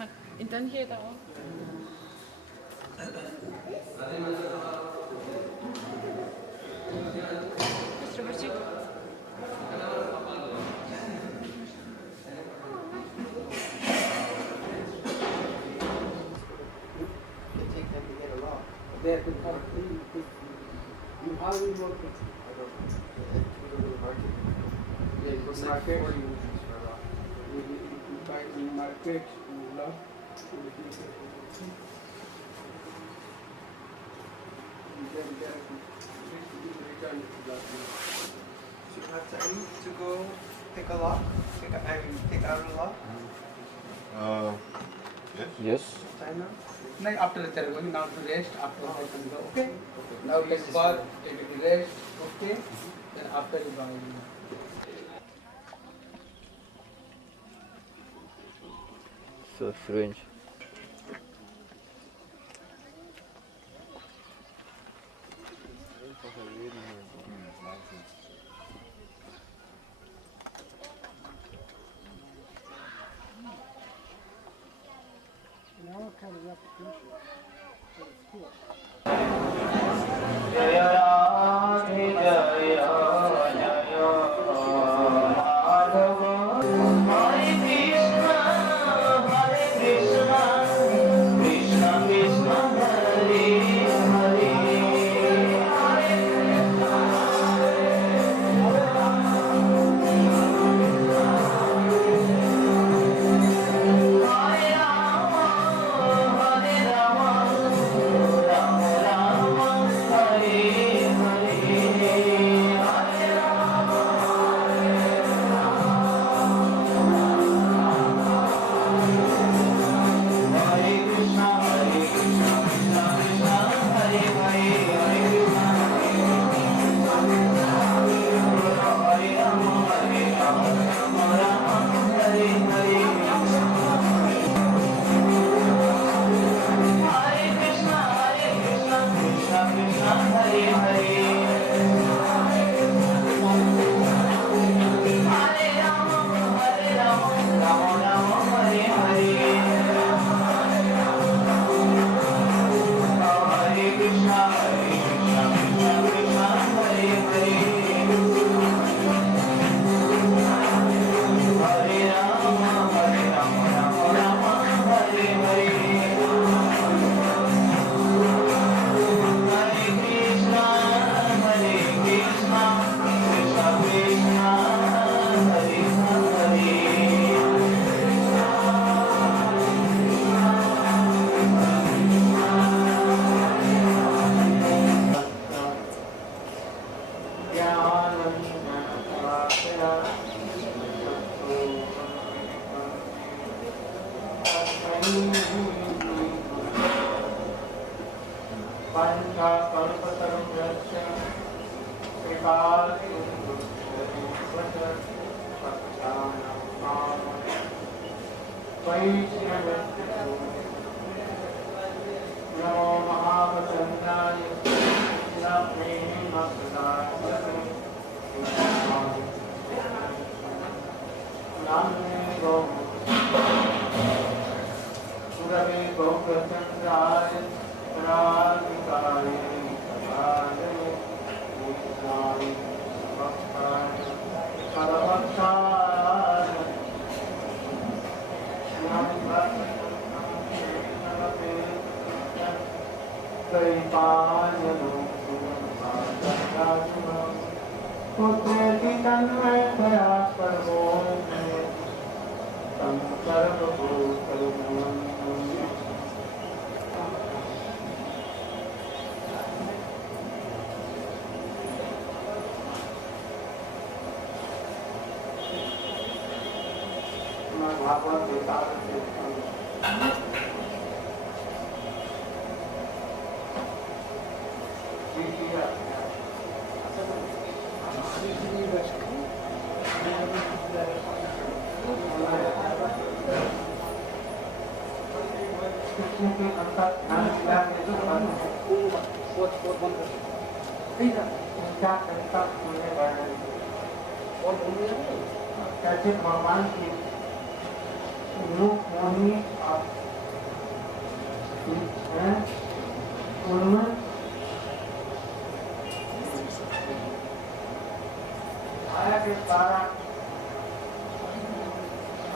mal. Und dann hier da auch. Mr. Bajik. There to come you how we work with yeah, you market you buy in market you love you return So you have time to go take a lock? Take out a lock? Yes. time now? Like after the ceremony, now to rest, after that can go, okay? Now take bath, take a rest, okay? Then after you buy. So strange. Now kind of repetition for the school. Jaya Radhe Jaya Jaya Madhava Hare Krishna Krishna Krishna Hare Hare कैसे भगवान की मुख मोहिनी उनमें माया के कारण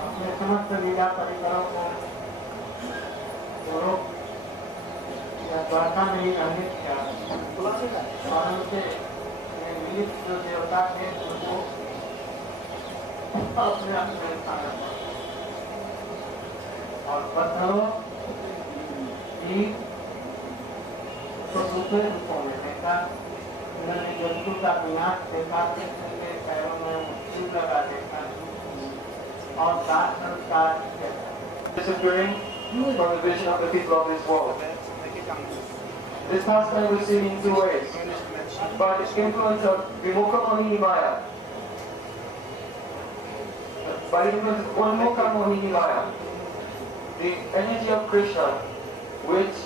अपने समस्त लीला परिकरों को यूरोप या द्वारका में ही रहने किया और उनसे मिलित जो देवता थे उनको अपने अपने स्थान और पत्थरों की तो दूसरे रूपों में देखा उन्होंने जंतु का विनाश देखा उनके पैरों में मुक्ति लगा देखा और दास संस्कार disappearing from the vision of the people of this world. This pastime was seen in two ways. By the influence of Vimukha Mohini Maya. By the influence of Unmukha Mohini Maya, the energy of Krishna which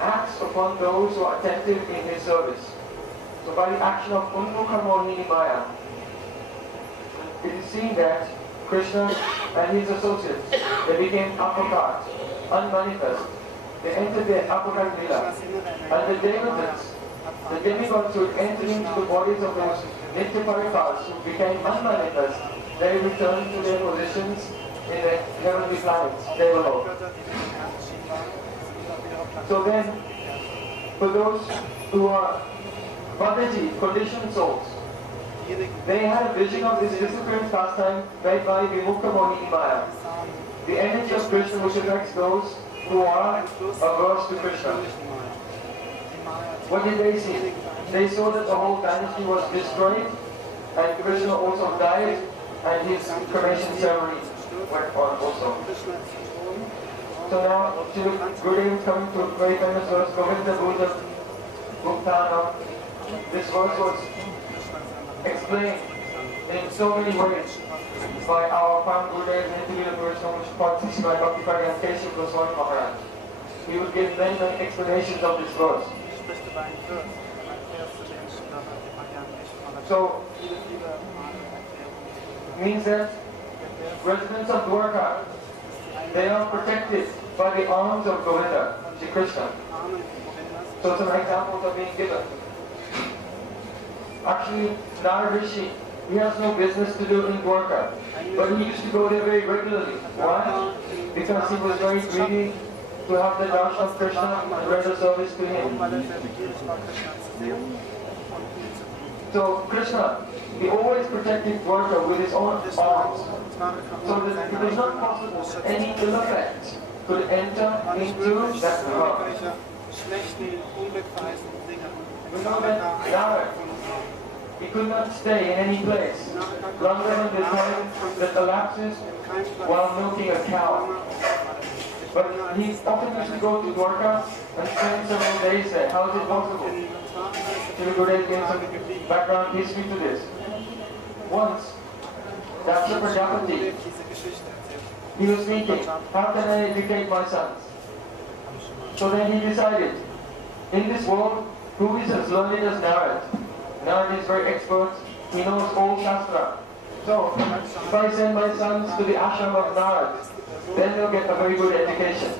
acts upon those who are attentive in his service. So by the action of Unmukha Mohini Maya, it is seen that Krishna and his associates, they became apakat, unmanifest. They entered their apakat lila. And the devatas, the demigods who entered into the bodies of those nitya parikars who became unmanifest, they returned to their positions in the heavenly planets, Devalok. So then, for those who are Bhagaji, conditioned souls, they had a vision of this disappearance pastime made by Vimukha Mohini Maya. The energy of Krishna which affects those who are averse to Krishna. What did they see? They saw that the whole dynasty was destroyed and Krishna also died and his cremation ceremony went on also. So now Gurudev is coming to a very famous verse, Govinda Buddha Guptana. This verse was explained in so many ways by our Prime Gurudev and the person which participated by Bhaktivedanta Narayan Maharaj. He would give many explanations of this verse. So, means that residents of Dwarka, they are protected by the arms of Govinda, Shri Krishna. So some examples are being given. Actually, Narad Rishi, he has no business to do in Dwarka, but he used to go there very regularly. Why? Because he was very greedy to have the darshan of Krishna and render service to him. So Krishna, he always protected Dwarka with his own arms, so that it was not possible that any ill effect could enter into that river. We know that Narad, he could not stay in any place longer than the time that elapses while milking a cow. But he often used to go to Dwarka and spend several days there. How is it possible? Srila Gurudev gave some background history to this. Once, Daksha Prajapati, he was thinking, how can I educate my sons? So then he decided, in this world, who is as learned as Narad? Narad is very expert, he knows all Shastra. So, if I send my sons to the ashram of Narad, then they'll get a very good education.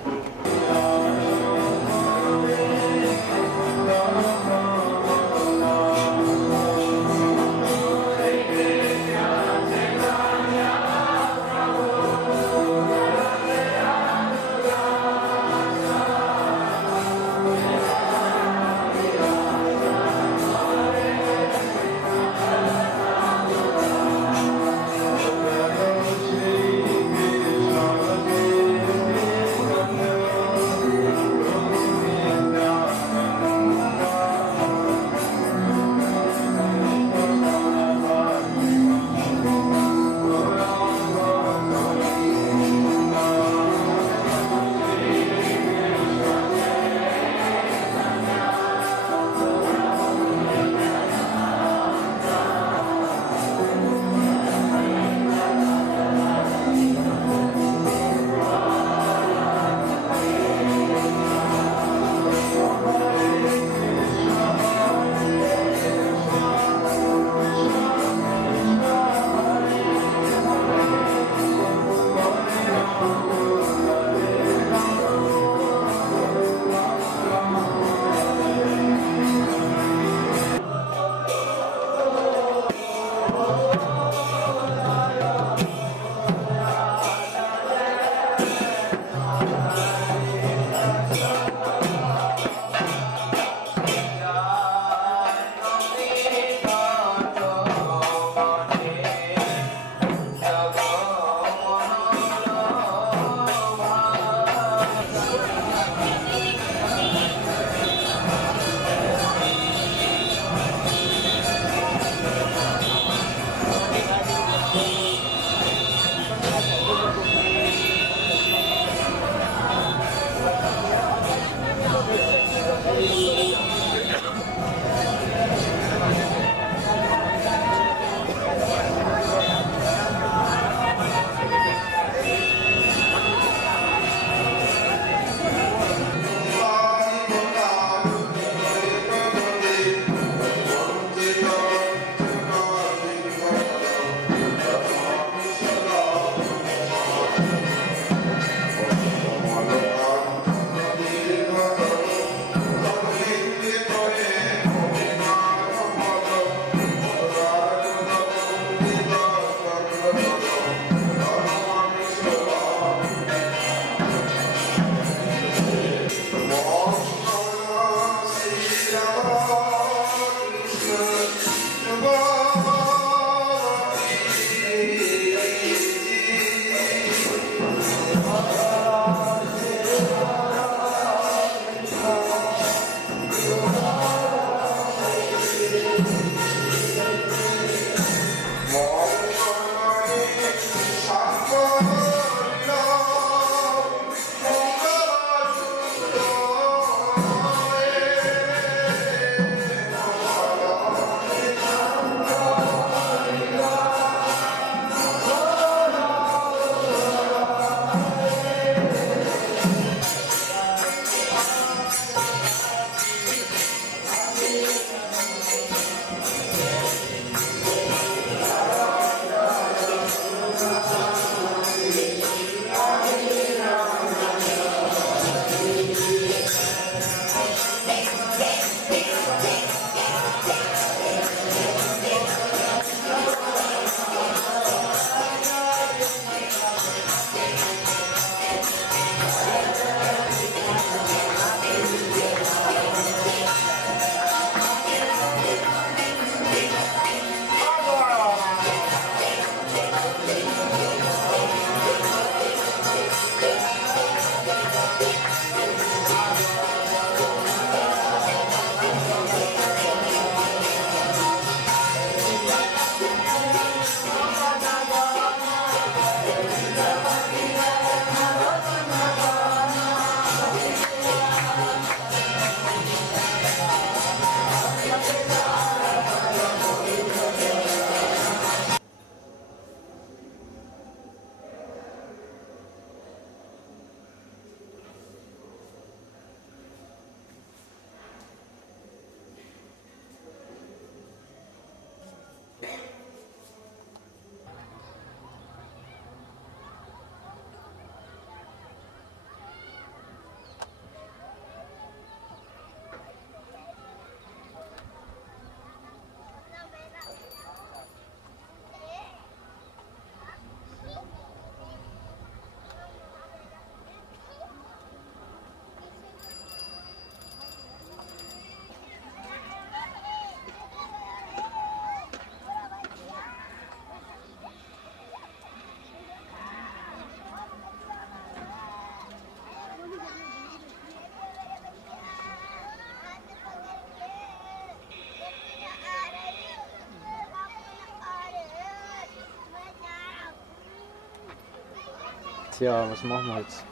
Ja, was machen wir jetzt?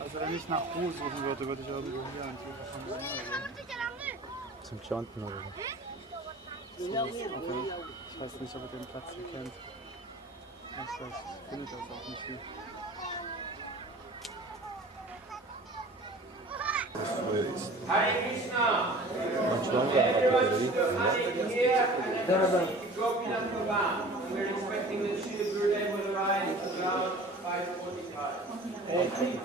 Also wenn ich nach Ruhe suchen würde, würde ich irgendwo hier ein Tiefer von der Zum Chanten oder so? Okay. Ich weiß nicht, ob ihr den Platz hier kennt. Ich finde das auch nicht viel. Hare Krishna. We're expecting the Srila Bhaktivedanta will arrive around 5:45.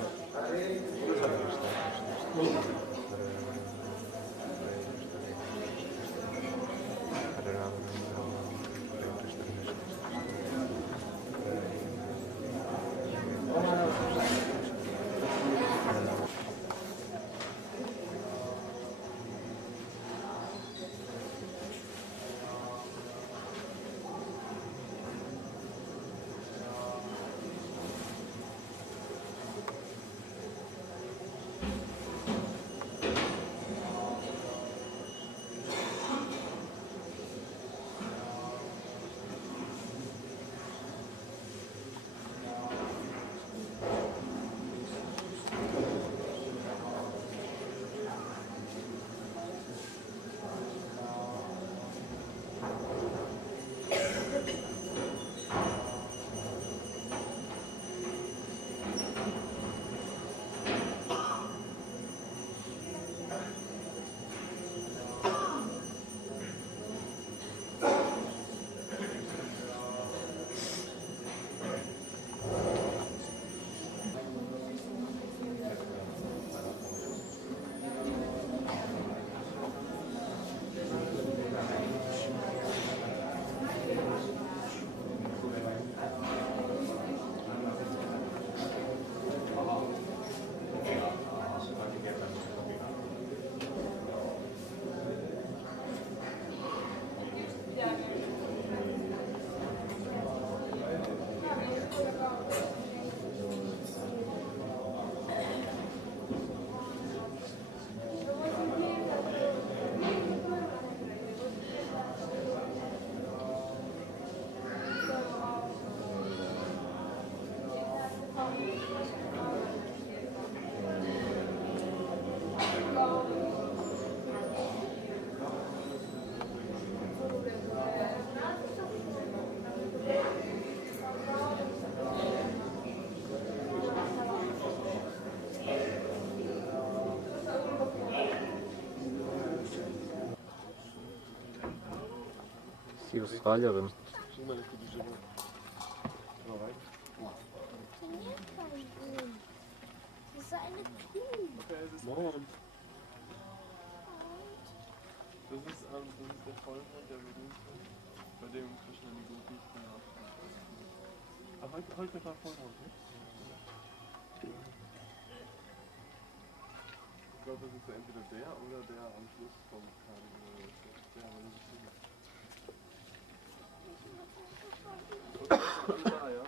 Die Australierin. Das ist eine Kuh. Das ist der Vollmond, der berühmte, bei dem Krishna die Gopis gemacht hat. Aber heute war Vollmond, ne? Ich glaube, das ist ja entweder der oder der am Schluss vom Karneval. Der, aber das ist nicht. Da, ja.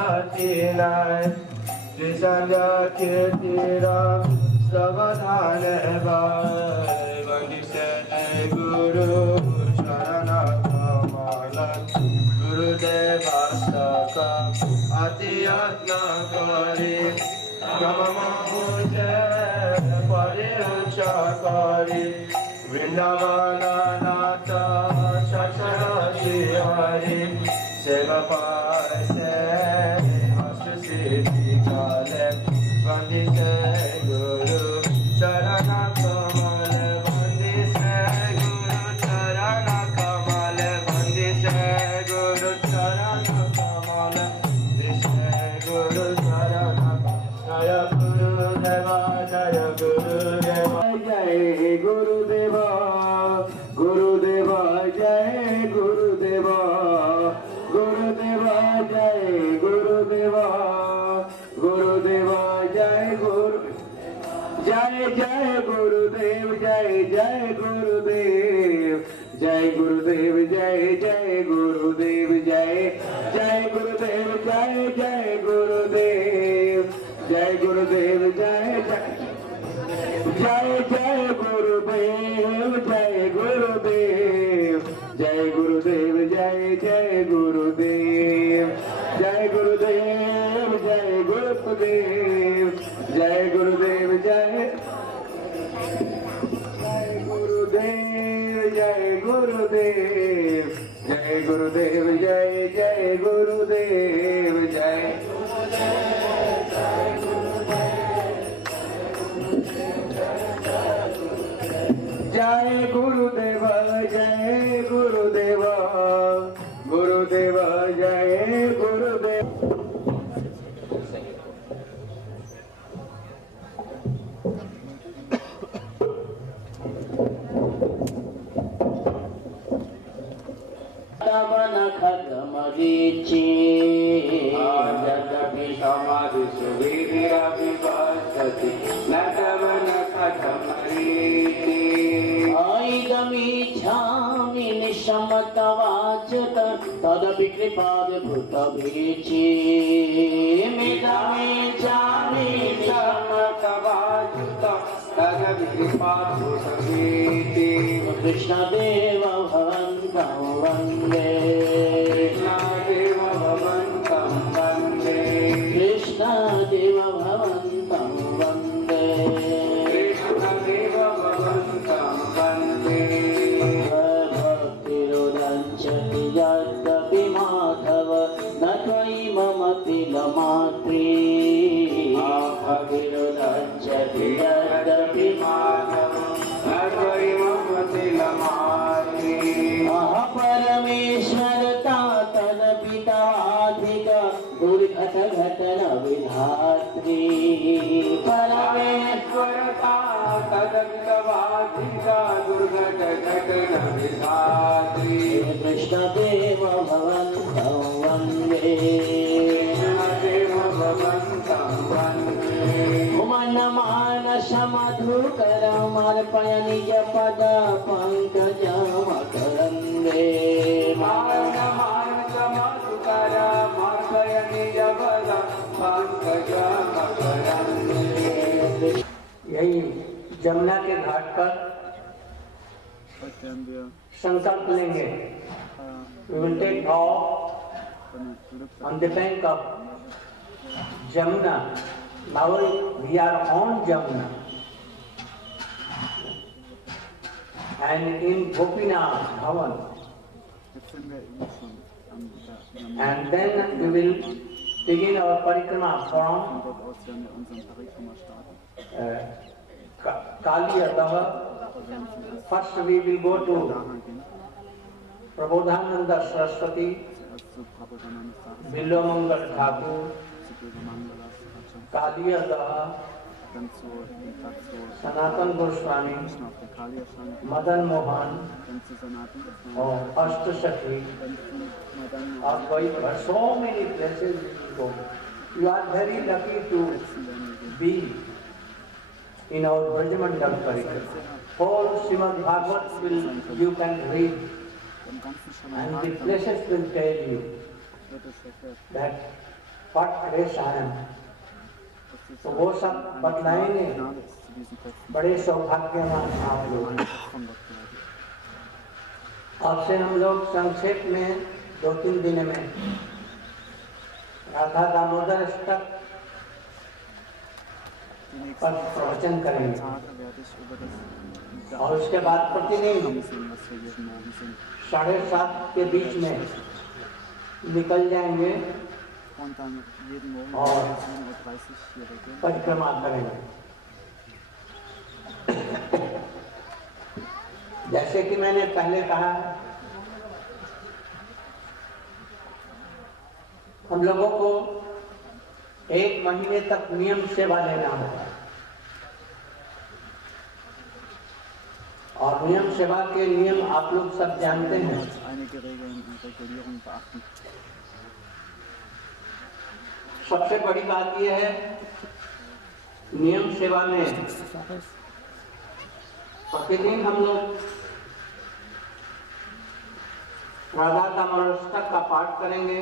Anyagatinai Trisanyakirtira Savadhaneva Vandisete Guru Sharanakamalan Guru Devastaka Atiyatnakari Kamamahute Pariuchakari Vrindavana Nata Shashara Shri Hari Seva Paise Ashtasiddhi Kale Vandise Guru Charana Kamal Vandise Guru Charana Kamal Vandise Guru Charana Kamal Vandise Guru Charana Jaya Guru Deva Jaya Guru Deva Jai Guru Deva Guru Deva Jai Guru Deva Guru Deva Jai Guru Deva Guru Deva Jai Guru Jai Jai Gurudev Jai Jai Gurudev Jai Gurudev Jai Jai Gurudev Jai Jai Gurudev Jai Jai Gurudev Jai Gurudev Jai Jai Jai Jai Gurudev Jai Gurudev Jai Gurudev Jai Jai Gurudev Jai Gurudev Jai Gurudev Jai Gurudev Jai Gurudev Jai Gurudev Jai Gurudev Jai Jai Gurudev Jai Jai Gurudeva Jai Gurudeva Gurudeva Jai Gurudeva Tamana Khadamarichi Jagapi Samadhi Suvidira Vivasati Natamana Khadamarichi Aidami Chami Nishamatavachata Tadapi Kripad Bhutavichi Midami Chami Nishamatavachata Tadapi Kripad Bhutavichi Krishna Deva Bhavantam Vande Krishna Deva Bhavantam Vande Krishna Deva Bhavantam Vande Krishna Deva Bhavantam Vande Bhaktivedanta Yadapi Madhava Natvai Mamati Lamatri Bhaktivedanta Yadapi Madhava Natvai Mamati Lamatri Paraमेश्वरता तद पिताधिका दुर्घट घटन विधात्री परमेश्वरता तद पिताधिका दुर्घट घटन विधात्री कृष्ण देव भवन्तं वन्दे कृष्ण देव भवन्तं वन्दे मन मानस मधुकरमर्पय निज पद पंकजमकरन्दे मान मानस मधुकरमर्पय निज पद पंकजमकरन्दे। यही जमुना के घाट पर संकल्प लेंगे। We will take vow on the bank of Jamuna. Now we are on Jamuna, and in Gopinath Bhavan, and then we will begin our parikrama from Kaliyadaha. First we will go to Prabodhananda Saraswati, Bilomangal Thakur, Kaliyadaha, Sanatan Goswami, Madan Mohan, or Ashtasakhi, or so many places you go. You are very lucky to be in our Braj Mandala Parikrama. Whole Srimad Bhagavad you can read, and the places will tell you that what place I am. तो वो सब बतलाएंगे। बड़े सौभाग्यवान आप लोग। आपसे हम लोग संक्षेप में 2-3 दिन में राधा दामोदर तक पर प्रवचन करेंगे और उसके बाद प्रतिदिन 7:30 के बीच में निकल जाएंगे और परिक्रमा करेंगे। जैसे कि मैंने पहले कहा, हम लोगों को 1 महीने तक नियम सेवा लेना होगा और नियम सेवा के नियम आप लोग सब जानते हैं। सबसे बड़ी बात यह है, नियम सेवा में प्रतिदिन हम लोग राधा कामरष्टक का पाठ करेंगे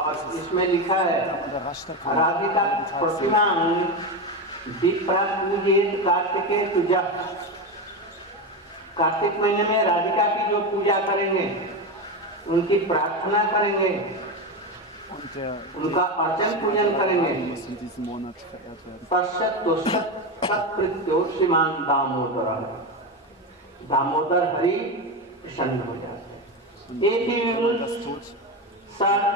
और इसमें लिखा है राधिका प्रतिमा दीपरा पूजित कार्तिके पूजा। कार्तिक महीने में राधिका की जो पूजा करेंगे, उनकी प्रार्थना करेंगे, उनका अर्चन पूजन करेंगे। तत्प्रीत्यो श्रीमान दामोदर, दामोदर हरि प्रसन्न हो जाते हैं। If you will serve,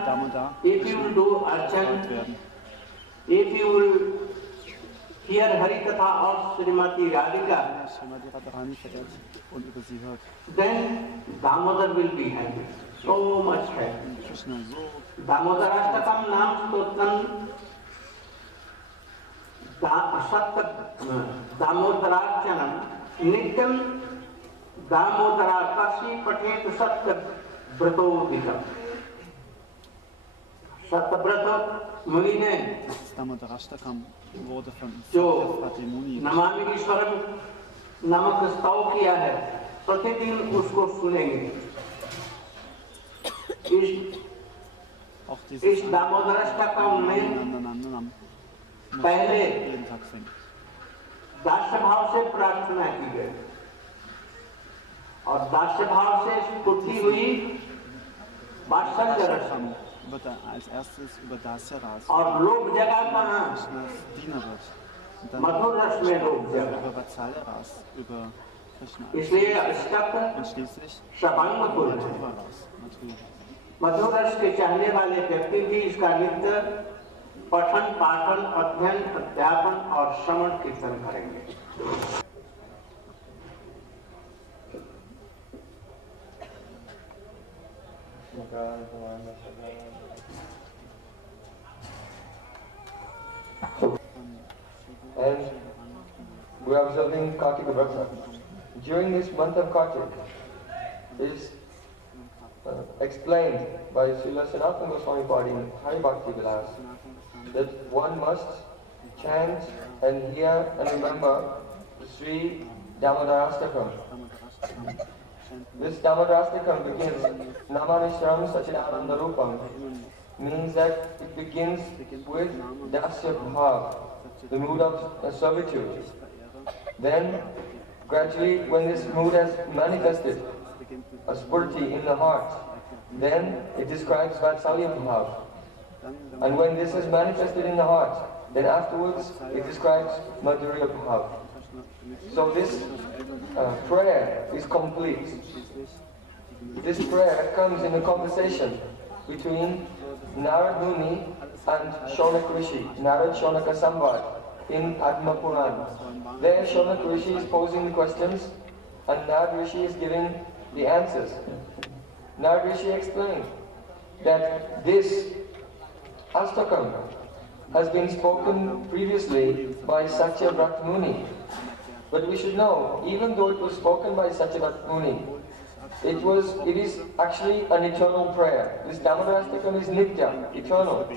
if you will do archan, if you will hear Hari Katha of Srimati Radhika, then Damodar will be happy, so much happy. Damodarashtakam Nam Stotram Damodarachanam Nityam Damodara Kasi Patet Satya Bratovikam. Satyabrata Muni ने जो नमामि ईश्वरम नामक स्तव किया है, प्रतिदिन उसको सुनेंगे। इस दामोदराष्टकम में पहले दास्य भाव से प्रार्थना की गई और दास्य भाव से स्तुति हुई वात्सल्य रस और लोक जगह कहाँ? मधुर रस में लोक जगह। इसलिए अष्टक सभांगकुल मधुर रस के चाहने वाले व्यक्ति भी इसका नित्य पठन पाठन अध्ययन अध्यापन और श्रवण कीर्तन करेंगे। And we are observing Kartika Vrata. During this month of Kartik, it is explained by Srila Sanatana Goswami Padi in Hari Bhakti Vilas that one must chant and hear and remember Sri Damodarastakam. This Damodarastakam begins Namanishram Sachidananda Rupam, means that it begins with Dasya Bhav, the mood of servitude. Then, gradually, when this mood has manifested a spurti in the heart, then it describes Vatsalya Bhav. And when this is manifested in the heart, then afterwards it describes Madhurya Bhav. So this prayer is complete. This prayer comes in a conversation between Narad Muni and Shonak Rishi, Narad Shonaka Samvad in Adma Puran. There Shonak Rishi is posing the questions and Narad Rishi is giving the answers. Narad Rishi explained that this Astakam has been spoken previously by Satyavrat Muni. But we should know, even though it was spoken by Satyavrat Muni, it is actually an eternal prayer. This Damodarastakam is Nitya, eternal.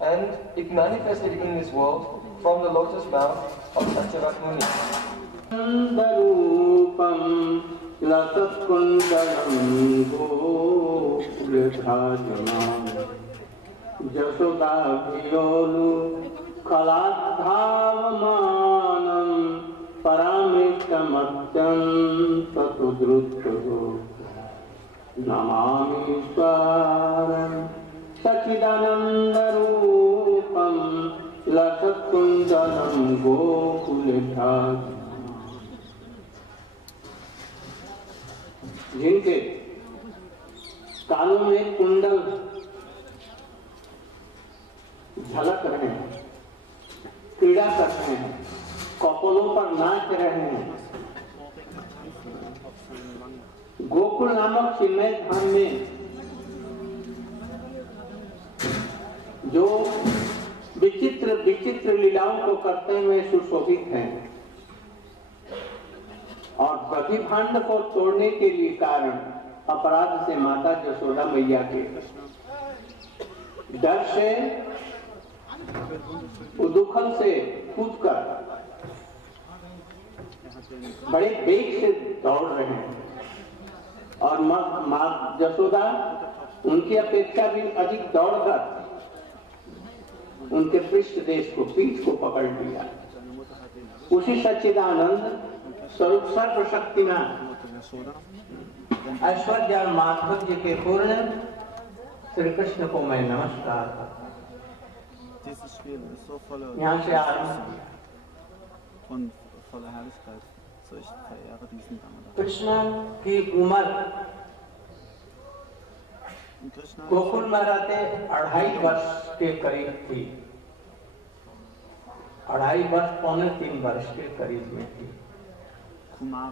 And it manifested in this world from the lotus mouth of Satyavrat Muni. Namamishwaram Sachidananda Rupam Lasatkundalam Gokul ध्यान, जिनके कानों में कुंडल झलक रहे हैं, क्रीड़ा कर रहे हैं, कपोलों पर नाच रहे हैं। गोकुल नामक चिन्मय धाम में जो विचित्र विचित्र लीलाओं को करते हुए सुशोभित हैं और प्रतिभांड को तोड़ने के लिए कारण अपराध से माता यशोदा मैया के डर से उदुखल से कूदकर बड़े वेग से दौड़ रहे हैं और मां यशोदा उनकी अपेक्षा भी अधिक दौड़कर उनके पृष्ठ देश को पीठ को पकड़ लिया। उसी सच्चिदानंद स्वरूप सर्वशक्तिमान ऐश्वर्य और माधुर्य के पूर्ण श्री कृष्ण को मैं नमस्कार यहाँ से आरंभ कृष्ण की उम्र गोकुल में रहते 2.5 वर्ष के करीब थी, 2.5 वर्ष पौने 3 वर्ष के करीब में थी।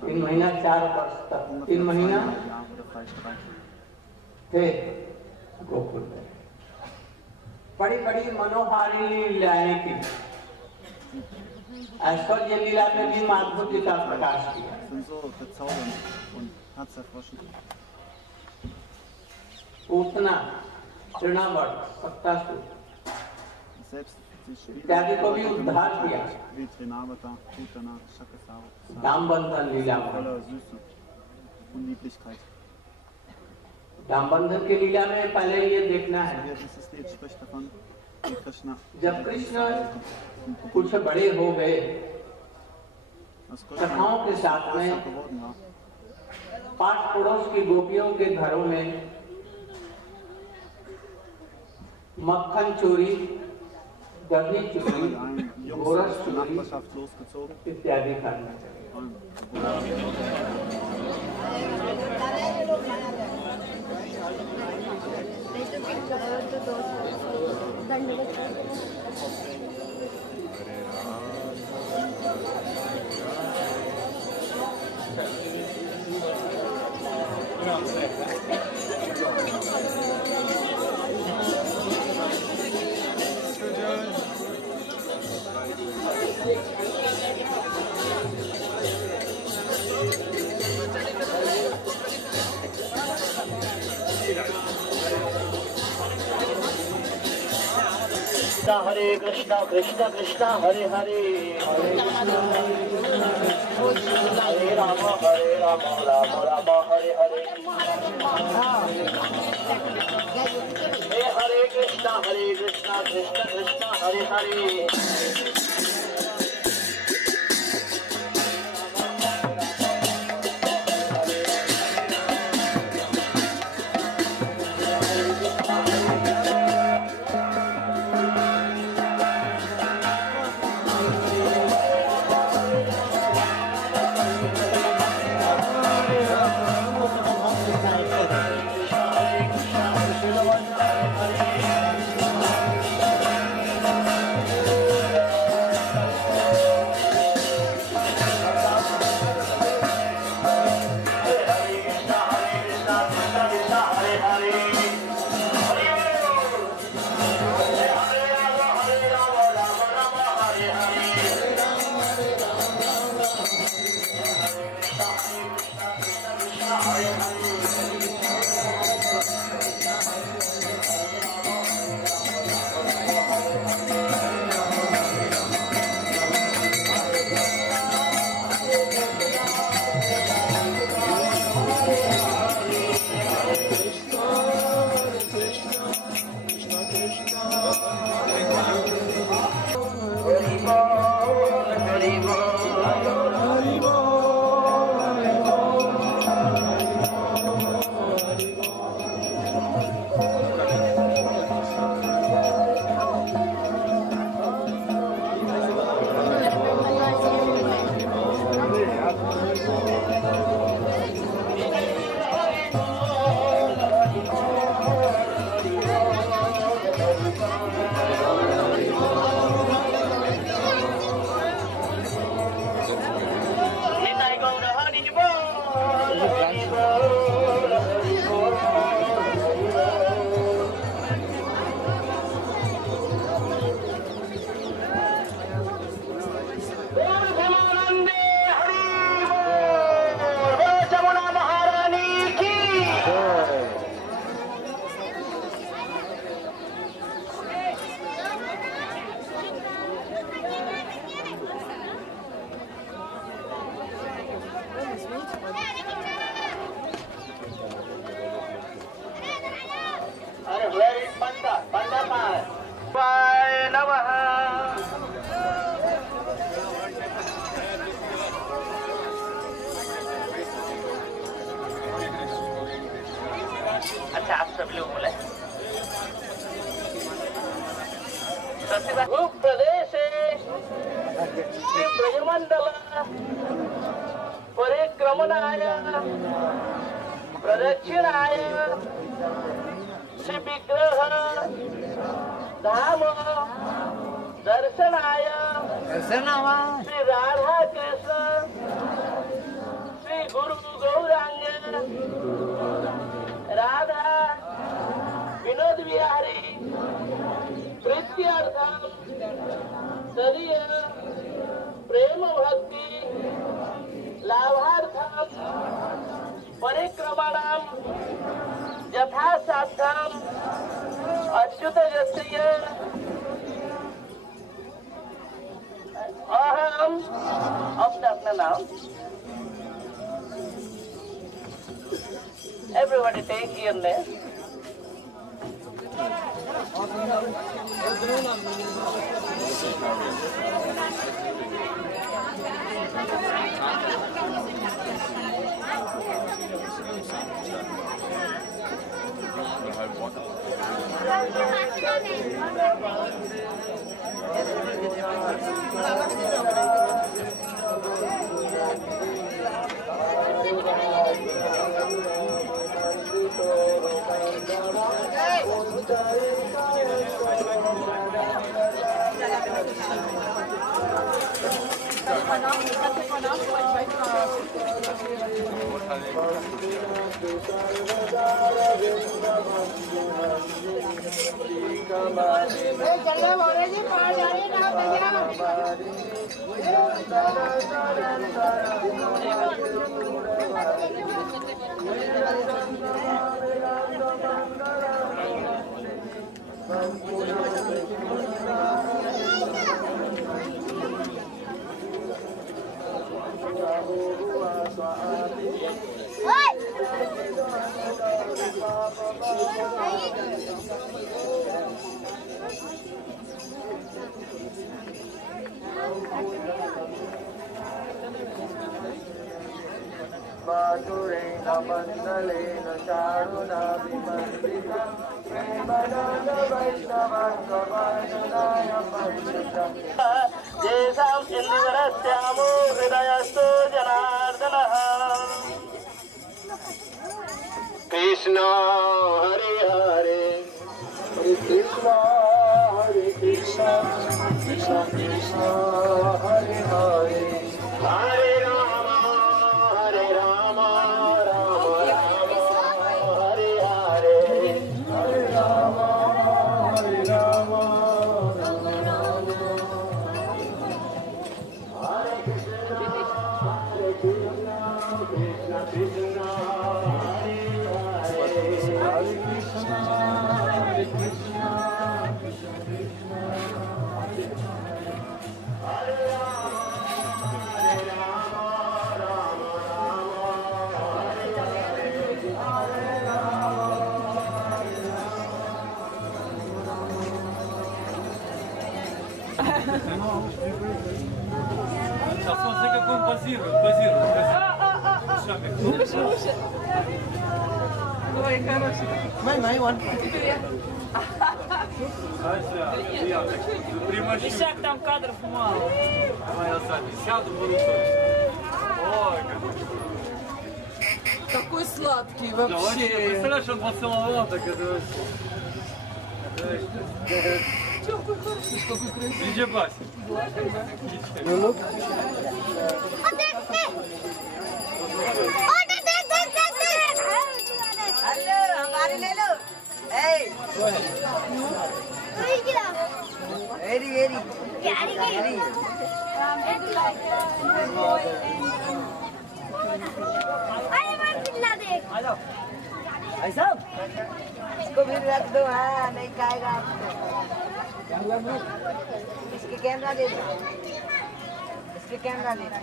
3 महीना 4 वर्ष तक 3 महीना थे गोकुल में। बड़ी बड़ी मनोहारी लीलाएं की, ऐश्वर्य लीला में भी माधुर्य का प्रकाश किया। पूतना, तृणावर्त, सत्तासुर इत्यादि को भी उद्धार किया। दाम बंधन लीला दाम बंधन की लीला में पहले ये देखना है, जब कृष्ण कुछ बड़े हो गए सखाओं के साथ में पास पड़ोस की गोपियों के घरों में मक्खन चोरी, दही चोरी, गोरस चोरी इत्यादि करना हरे कृष्णा कृष्णा कृष्णा हरे हरे, हरे राम राम राम हरे हरे, हरे कृष्णा कृष्णा कृष्णा हरे हरे। सभी लोग बोले भूप्रदेशे ब्रजमंडल परिक्रमणाय प्रदक्षिणाय श्री विग्रह धाम दर्शनाय श्री राधा कृष्ण श्री गुरु गौरांग राधा विनोद विहारी प्रीत्यर्थम तदीय प्रेम भक्ति लाभार्थम परिक्रमणम यथासाध्यम अच्युत यस्य अहम अपना नाम everybody take your name Jesam indivarasyamo hridayasto janardana Krishna Hare Hare Hare Krishna Krishna Krishna Hare Hare Hare Rama Hare Rama Rama Rama Hare Hare Hare Rama Hare Rama Rama Rama Hare Krishna Krishna Krishna Krishna Hare Hare Hare Krishna Hare Krishna Krishna Krishna Hare Rama Hare Rama Rama Rama Hare Hare Hare Rama Hare Сейчас он за каком базирует. Ой, хороший. Ася, я примочу. Висяк, там кадров мало. Давай я сами сяду, буду слушать. Ой, Такой сладкий как... Да, вообще, вообще. представляешь, он поцеловал, так это вообще... Какой хороший, какой красивый. Где Бася? Hello हमारे ले लो very very प्यारी प्यारी अरे मैं चिल्ला दे ऐसा इसको भी रख दो हाँ नहीं खाएगा आपको इसके कैमरा दे दो इसके कैमरा दे दो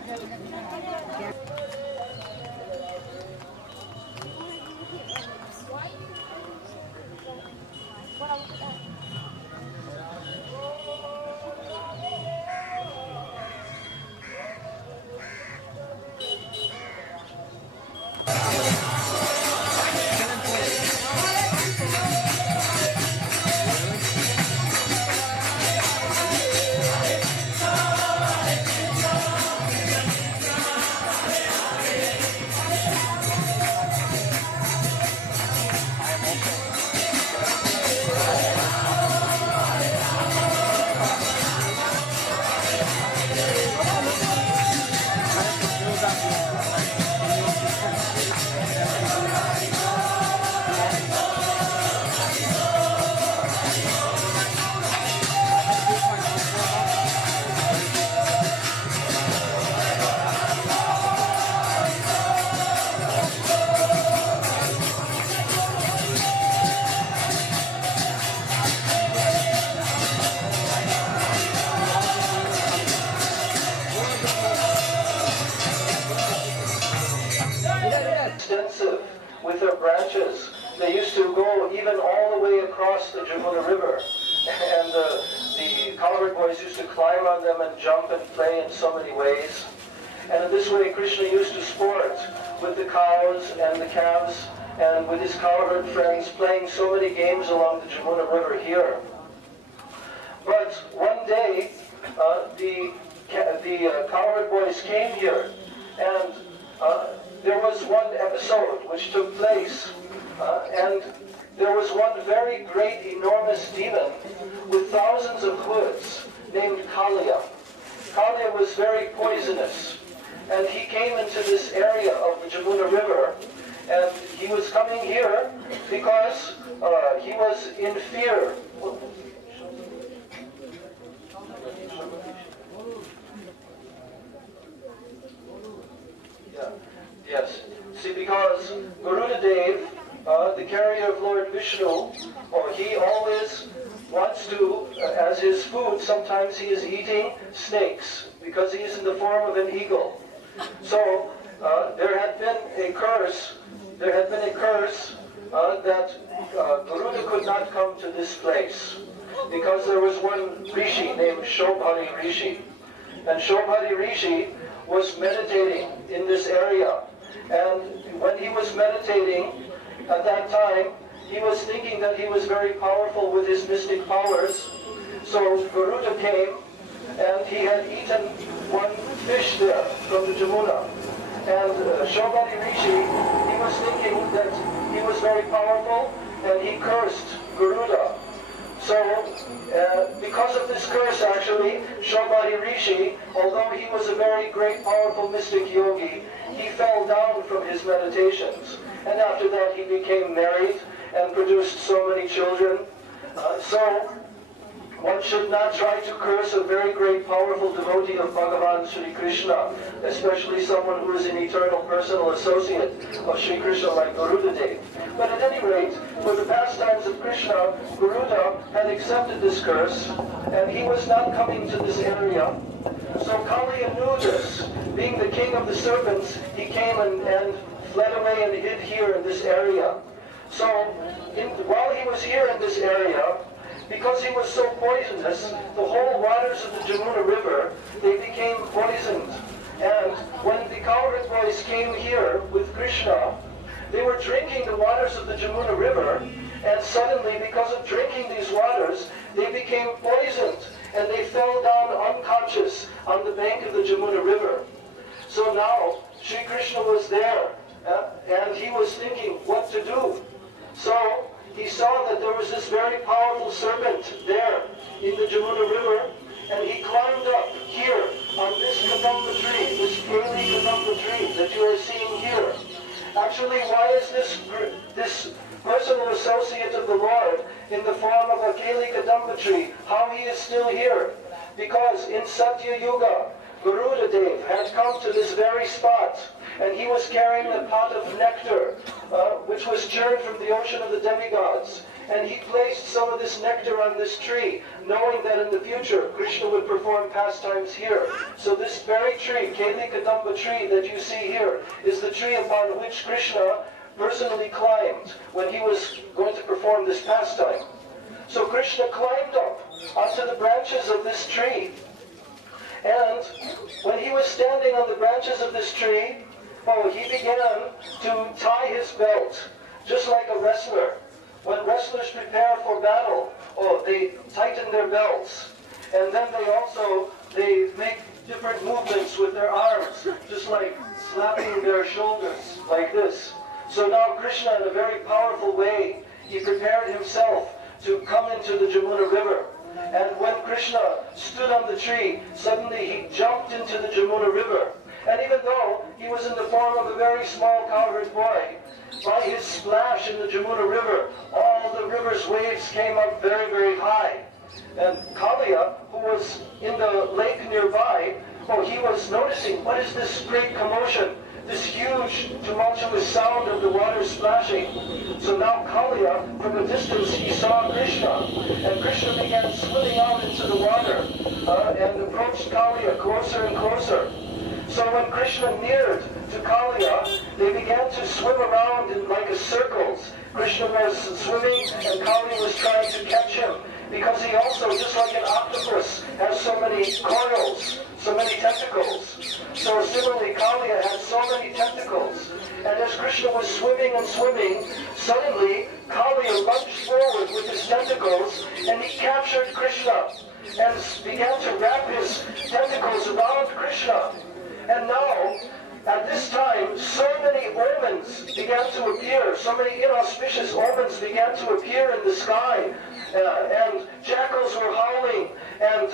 with their branches. They used to go even all the way across the Jamuna River. And the cowherd boys used to climb on them and jump and play in so many ways. And in this way, Krishna used to sport with the cows and the calves and with his cowherd friends, playing so many games along the Jamuna River here. But one day, the cowherd boys came here, and there was one episode which took place, and there was one very great, enormous demon with thousands of hoods named Kaliya. Kaliya was very poisonous, and he came into this area of the Jamuna River, and he was coming here because he was in fear. Yes. See, because Garudadev, the carrier of Lord Vishnu, he always wants to, as his food, sometimes he is eating snakes, because he is in the form of an eagle. So there had been a curse that Garuda could not come to this place, because there was one Rishi named Shobhari Rishi. And Shobhari Rishi was meditating in this area. And when he was meditating, at that time, he was thinking that he was very powerful with his mystic powers. So Garuda came, and he had eaten one fish there from the Jamuna. And Shobhari Rishi, he was thinking that he was very powerful, and he cursed Garuda. So, because of this curse, actually, Shobhari Rishi, although he was a very great, powerful mystic yogi, he fell down from his meditations. And after that, he became married and produced so many children. So, one should not try to curse a very great, powerful devotee of Bhagavan Sri Krishna, especially someone who is an eternal personal associate of Sri Krishna like Garudadev. But at any rate, for the pastimes of Krishna, Garuda had accepted this curse, and he was not coming to this area. So Kaliya knew this. Being the king of the serpents, he came and fled away and hid here in this area. So while he was here in this area, because he was so poisonous, the whole waters of the Jamuna River, they became poisoned. And when the cowherd boys came here with Krishna, they were drinking the waters of the Jamuna River, and suddenly, because of drinking these waters, they became poisoned, and they fell down unconscious on the bank of the Jamuna River. So now, Sri Krishna was there, and he was thinking what to do. So he saw that there was this very powerful serpent there in the Jamuna River, and he climbed up here on this kadamba tree, this Kali kadamba tree that you are seeing here. Actually, why is this personal associate of the Lord in the form of a Kali kadamba tree, how he is still here? Because in Satya Yuga, Garudadev had come to this very spot, and he was carrying a pot of nectar, which was churned from the ocean of the demigods. And he placed some of this nectar on this tree, knowing that in the future Krishna would perform pastimes here. So this very tree, Kali Kadamba tree that you see here, is the tree upon which Krishna personally climbed when he was going to perform this pastime. So Krishna climbed up onto the branches of this tree. And when he was standing on the branches of this tree, he began to tie his belt, just like a wrestler. When wrestlers prepare for battle, they tighten their belts. And then they make different movements with their arms, just like slapping their shoulders, like this. So now Krishna, in a very powerful way, he prepared himself to come into the Jamuna River. And when Krishna stood on the tree, suddenly he jumped into the Jamuna River. And even though he was in the form of a very small cowherd boy, by his splash in the Jamuna River, all the river's waves came up very, very high. And Kaliya, who was in the lake nearby, he was noticing, what is this great commotion? This huge, tumultuous sound of the water splashing. So now Kaliya, from a distance, he saw Krishna. And Krishna began swimming out into the water and approached Kaliya closer and closer. So when Krishna neared to Kaliya, they began to swim around in like a circles. Krishna was swimming and Kali was trying to catch him, because he also, just like an octopus, has so many coils, so many tentacles. So similarly, Kaliya had so many tentacles. And as Krishna was swimming and swimming, suddenly Kaliya lunged forward with his tentacles and he captured Krishna and began to wrap his tentacles around Krishna. And now, at this time, so many omens began to appear, so many inauspicious omens began to appear in the sky, and jackals were howling, and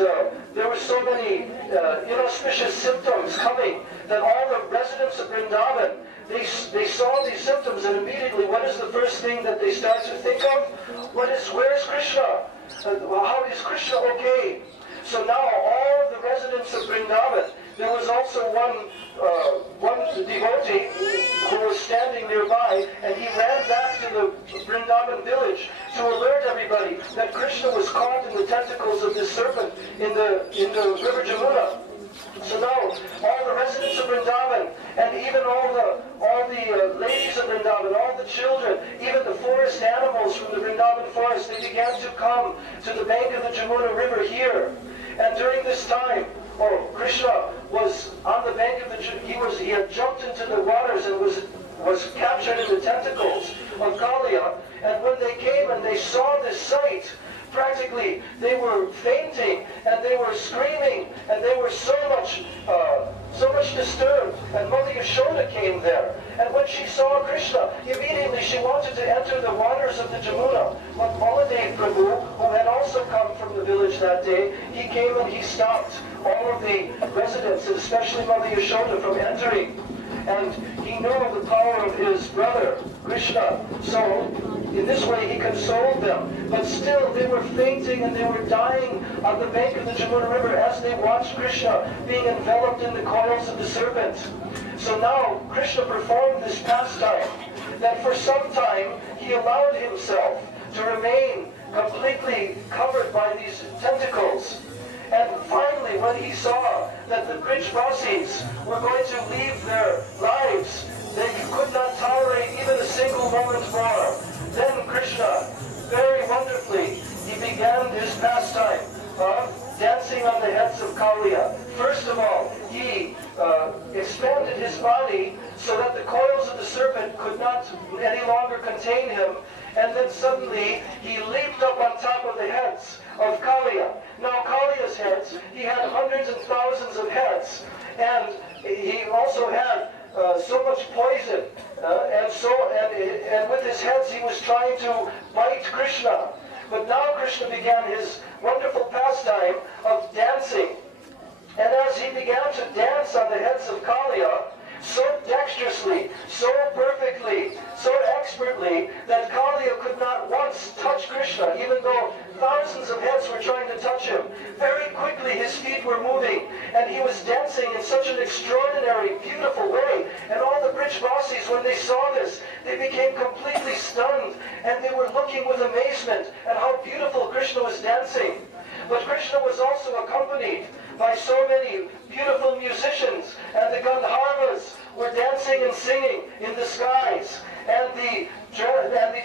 there were so many inauspicious symptoms coming that all the residents of Vrindavan, they saw these symptoms, and immediately, what is the first thing that they start to think of? Where's Krishna? How is Krishna okay? So now all the residents of Vrindavan, there was also one devotee who was standing nearby, and he ran back to the Vrindavan village to alert everybody that Krishna was caught in the tentacles of this serpent in the river Jamuna. So now all the residents of Vrindavan, and even all the ladies of Vrindavan, all the children, even the forest animals from the Vrindavan forest, they began to come to the bank of the Jamuna river here. And during this time, Krishna was on the bank of the he had jumped into the waters and was captured in the tentacles of Kaliya. And when they came and they saw this sight, practically they were fainting and they were screaming and they were so much disturbed. And Mother Yashoda came there, and when she saw Krishna, immediately she wanted to enter the waters of the Jamuna. But Baladev Prabhu, who had also come from the village that day, he came and he stopped all of the residents, and especially Mother Yashoda, from entering. And he knew the power of his brother, Krishna. So in this way he consoled them. But still they were fainting and they were dying on the bank of the Jamuna River as they watched Krishna being enveloped in the coils of the serpent. So now Krishna performed this pastime, that for some time he allowed himself to remain completely covered by these tentacles. And finally, when he saw that the Brajvasis were going to leave their lives, they could not tolerate even a single moment more, then Krishna, very wonderfully, he began his pastime of dancing on the heads of Kaliya. First of all, he expanded his body so that the coils of the serpent could not any longer contain him, and then suddenly he leaped up on top of the heads of Kaliya. Now Kaliya's heads, he had hundreds and thousands of heads, and he also had so much poison, and with his heads he was trying to bite Krishna. But now Krishna began his wonderful pastime of dancing, and as he began to dance on the heads of Kaliya, so dexterously, so perfectly, so expertly, that Kaliya could not once touch Krishna, even though thousands of heads were trying to touch him. Very quickly his feet were moving, and he was dancing in such an extraordinary, beautiful way. And all the Brajvasis, when they saw this, they became completely stunned, and they were looking with amazement at how beautiful Krishna was dancing. But Krishna was also accompanied by so many beautiful musicians, and the Gandharvas were dancing and singing in the skies, and the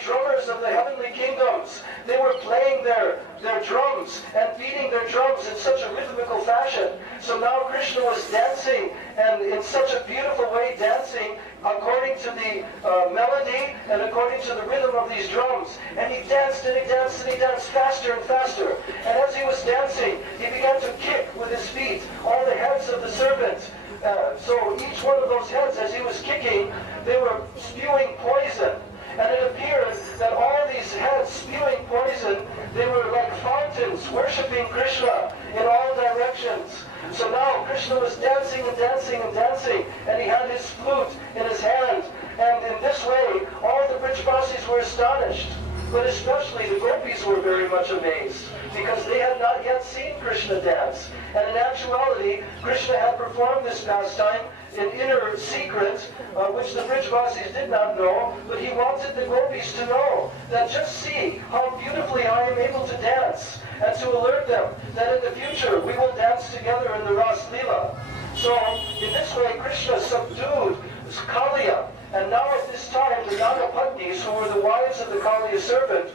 drummers of the heavenly kingdoms, they were playing their drums and beating their drums in such a rhythmical fashion. So now Krishna was dancing, and in such a beautiful way dancing according to the melody and according to the rhythm of these drums. And he danced and he danced and he danced faster and faster. And as he was dancing, he began to kick with his feet all the heads of the serpents. So each one of those heads, as he was kicking, they were spewing poison. And it appeared that all these heads spewing poison, they were like fountains worshiping Krishna in all directions. So now Krishna was dancing and dancing and dancing, and he had his flute in his hand. And in this way, all the Brajvasis were astonished. But especially the gopis were very much amazed, because they had not yet seen Krishna dance. And in actuality, Krishna had performed this pastime in inner secret, which the Brajvasis did not know, but he wanted the gopis to know that just see how beautifully I am able to dance, and to alert them that in the future we will dance together in the Ras Leela. So in this way, Krishna subdued Kaliya. And now at this time, the Nagapatnis, who were the wives of the Kaliya serpent,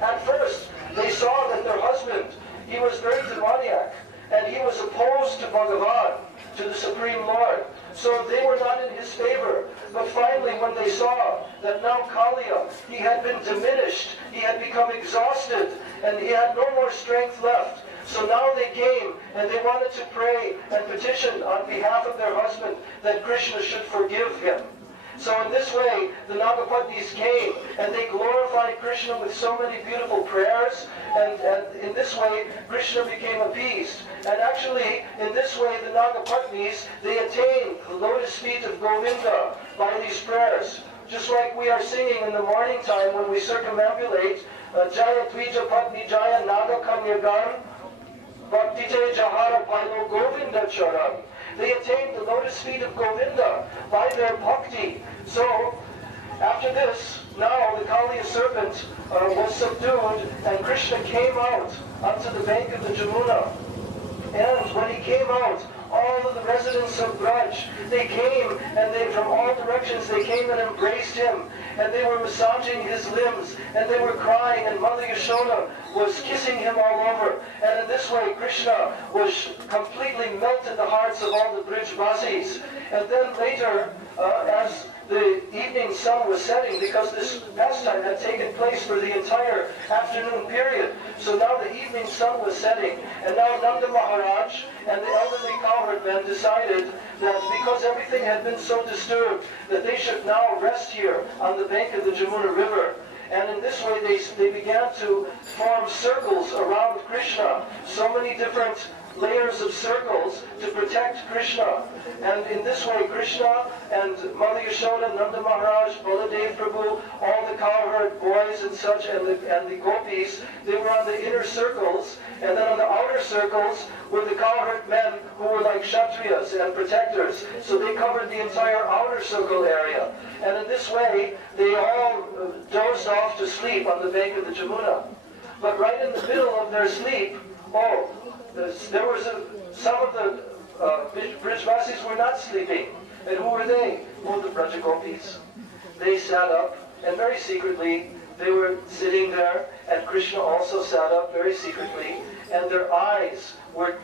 at first they saw that their husband, he was very demoniac, and he was opposed to Bhagavan, to the Supreme Lord. So they were not in his favor. But finally, when they saw that now Kaliya, he had been diminished, he had become exhausted, and he had no more strength left. So now they came and they wanted to pray and petition on behalf of their husband that Krishna should forgive him. So in this way, the Nagapatnis came and they glorified Krishna with so many beautiful prayers, and in this way, Krishna became appeased. And actually, in this way, the Nagapatnis, they attained the lotus feet of Govinda by these prayers. Just like we are singing in the morning time when we circumambulate, Jaya Tvija Patni Jaya Naga Kanyagan, Bhaktite Jahara Pailo Govinda Charan. They attained the lotus feet of Govinda by their bhakti. So, after this, now the Kaliya serpent was subdued, and Krishna came out onto the bank of the Jamuna. And when he came out, all of the residents of Braj, they came, and they from all directions, they came and embraced him, and they were massaging his limbs, and they were crying, and Mother Yashoda was kissing him all over. And in this way, Krishna was completely melted the hearts of all the Brijvasis. And then later, as the evening sun was setting, because this pastime had taken place for the entire afternoon period. So now the evening sun was setting, and now Nanda Maharaj and the elderly cowherd men decided that because everything had been so disturbed, that they should now rest here on the bank of the Jamuna River. And in this way they began to form circles around Krishna, so many different layers of circles to protect Krishna. And in this way, Krishna and Mother Yashoda, Nanda Maharaj, Baladev Prabhu, all the cowherd boys and such, and the gopis, they were on the inner circles, and then on the outer circles were the cowherd men who were like Kshatriyas and protectors. So they covered the entire outer circle area. And in this way, they all dozed off to sleep on the bank of the Jamuna. But right in the middle of their sleep, there was some of the Brijvasis were not sleeping. And who were they? Oh, the Brajagopis. They sat up, and very secretly, they were sitting there, and Krishna also sat up very secretly, and their eyes were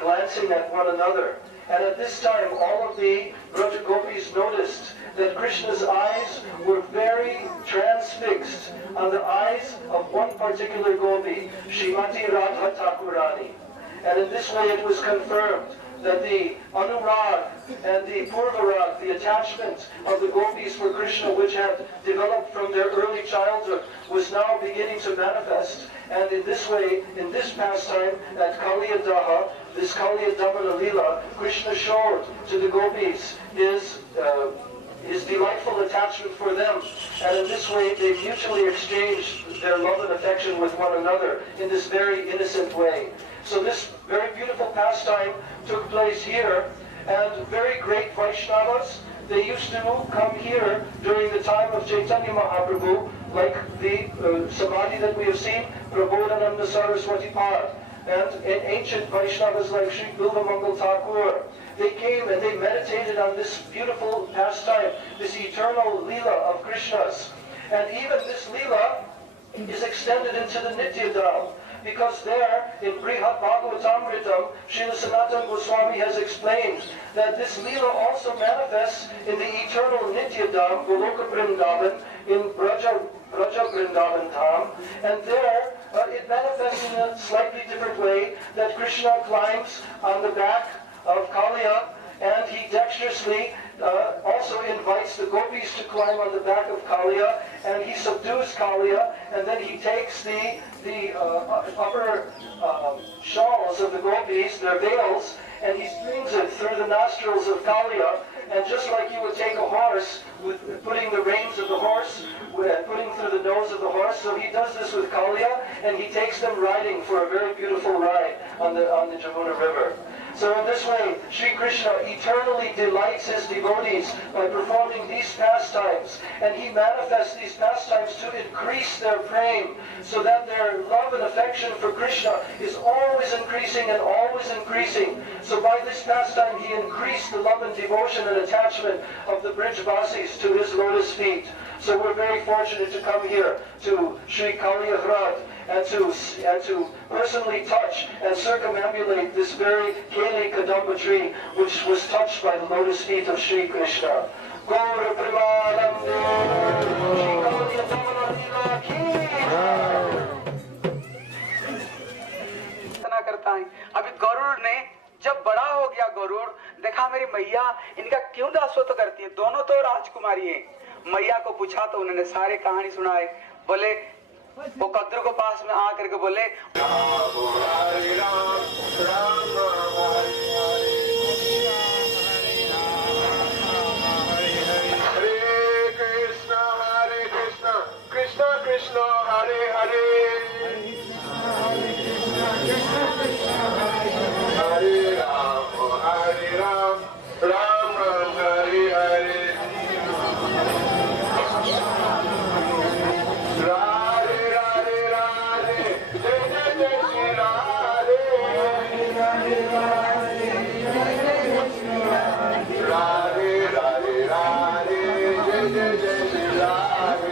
glancing at one another. And at this time, all of the Brajagopis noticed that Krishna's eyes were very transfixed on the eyes of one particular gopi, Srimati Radha Thakurani. And in this way it was confirmed that the anurag and the purvarag, the attachment of the gopis for Krishna, which had developed from their early childhood, was now beginning to manifest. And in this way, in this pastime, at Kaliya Daha, this Kaliya Damana Lila, Krishna showed to the gopis his delightful attachment for them. And in this way, they mutually exchanged their love and affection with one another in this very innocent way. So this very beautiful pastime took place here, and very great Vaishnavas, they used to come here during the time of Chaitanya Mahaprabhu, like the Samadhi that we have seen, Prabodhananda Saraswati Pad, and in ancient Vaishnavas like Sri Bilva Mangal Thakur. They came and they meditated on this beautiful pastime, this eternal Leela of Krishna's. And even this Leela is extended into the Nityadam, because there, in Brihat Bhagavatamritam, Srila Sanatana Goswami has explained that this Leela also manifests in the eternal Nityadam, Goloka Vrindavan, in Braja Vrindavan Dham, and there it manifests in a slightly different way, that Krishna climbs on the back of Kaliya, and he dexterously also invites the gopis to climb on the back of Kaliya, and he subdues Kaliya, and then he takes the upper shawls of the gopis, their veils, and he strings it through the nostrils of Kaliya, and just like you would take a horse, with putting the reins of the horse, putting through the nose of the horse, so he does this with Kaliya, and he takes them riding for a very beautiful ride on the Jamuna River. So in this way, Sri Krishna eternally delights his devotees by performing these pastimes. And he manifests these pastimes to increase their prema, so that their love and affection for Krishna is always increasing and always increasing. So by this pastime, he increased the love and devotion and attachment of the Brijvasis to his lotus feet. So we're very fortunate to come here to Sri Kaliya Hrat and to personally touch and circumambulate this very Keli Kadamba tree, which was touched by the lotus feet of Sri Krishna. Gaura Premanande, Sri Kaliya Dhamma ki इतना करता है। अभी गरुड़ ने जब बड़ा हो गया, गरुड़ देखा मेरी मैया इनका क्यों दासत्व करती है, दोनों तो राजकुमारी है। मैया को पूछा तो उन्होंने सारे कहानी सुनाए। बोले वो कद्रू को पास में आ करके बोले Krishna Krishna Hare Hare Hare Ram Ram Ram Hare Hare Radhe Radhe Radhe Jai Jai Jai Shri Radhe Radhe Radhe Radhe Radhe Jai Jai Jai Shri Radhe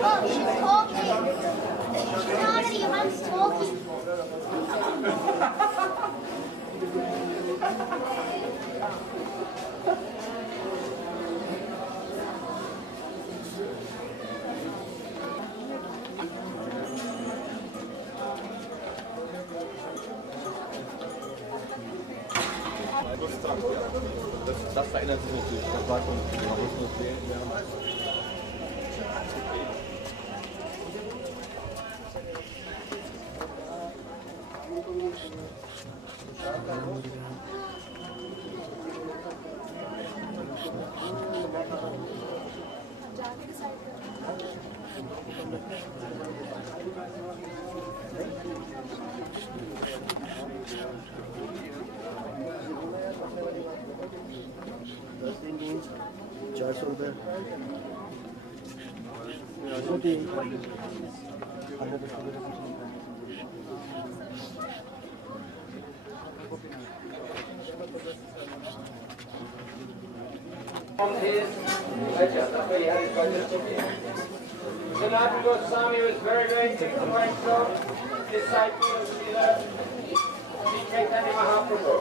Oh, she's talking. She's already amongst talking. Das verändert sich natürlich. Das war schon, man muss nur sehen, ja. Sanatana Goswami was very, very influential disciple of Srila Chaitanya Mahaprabhu.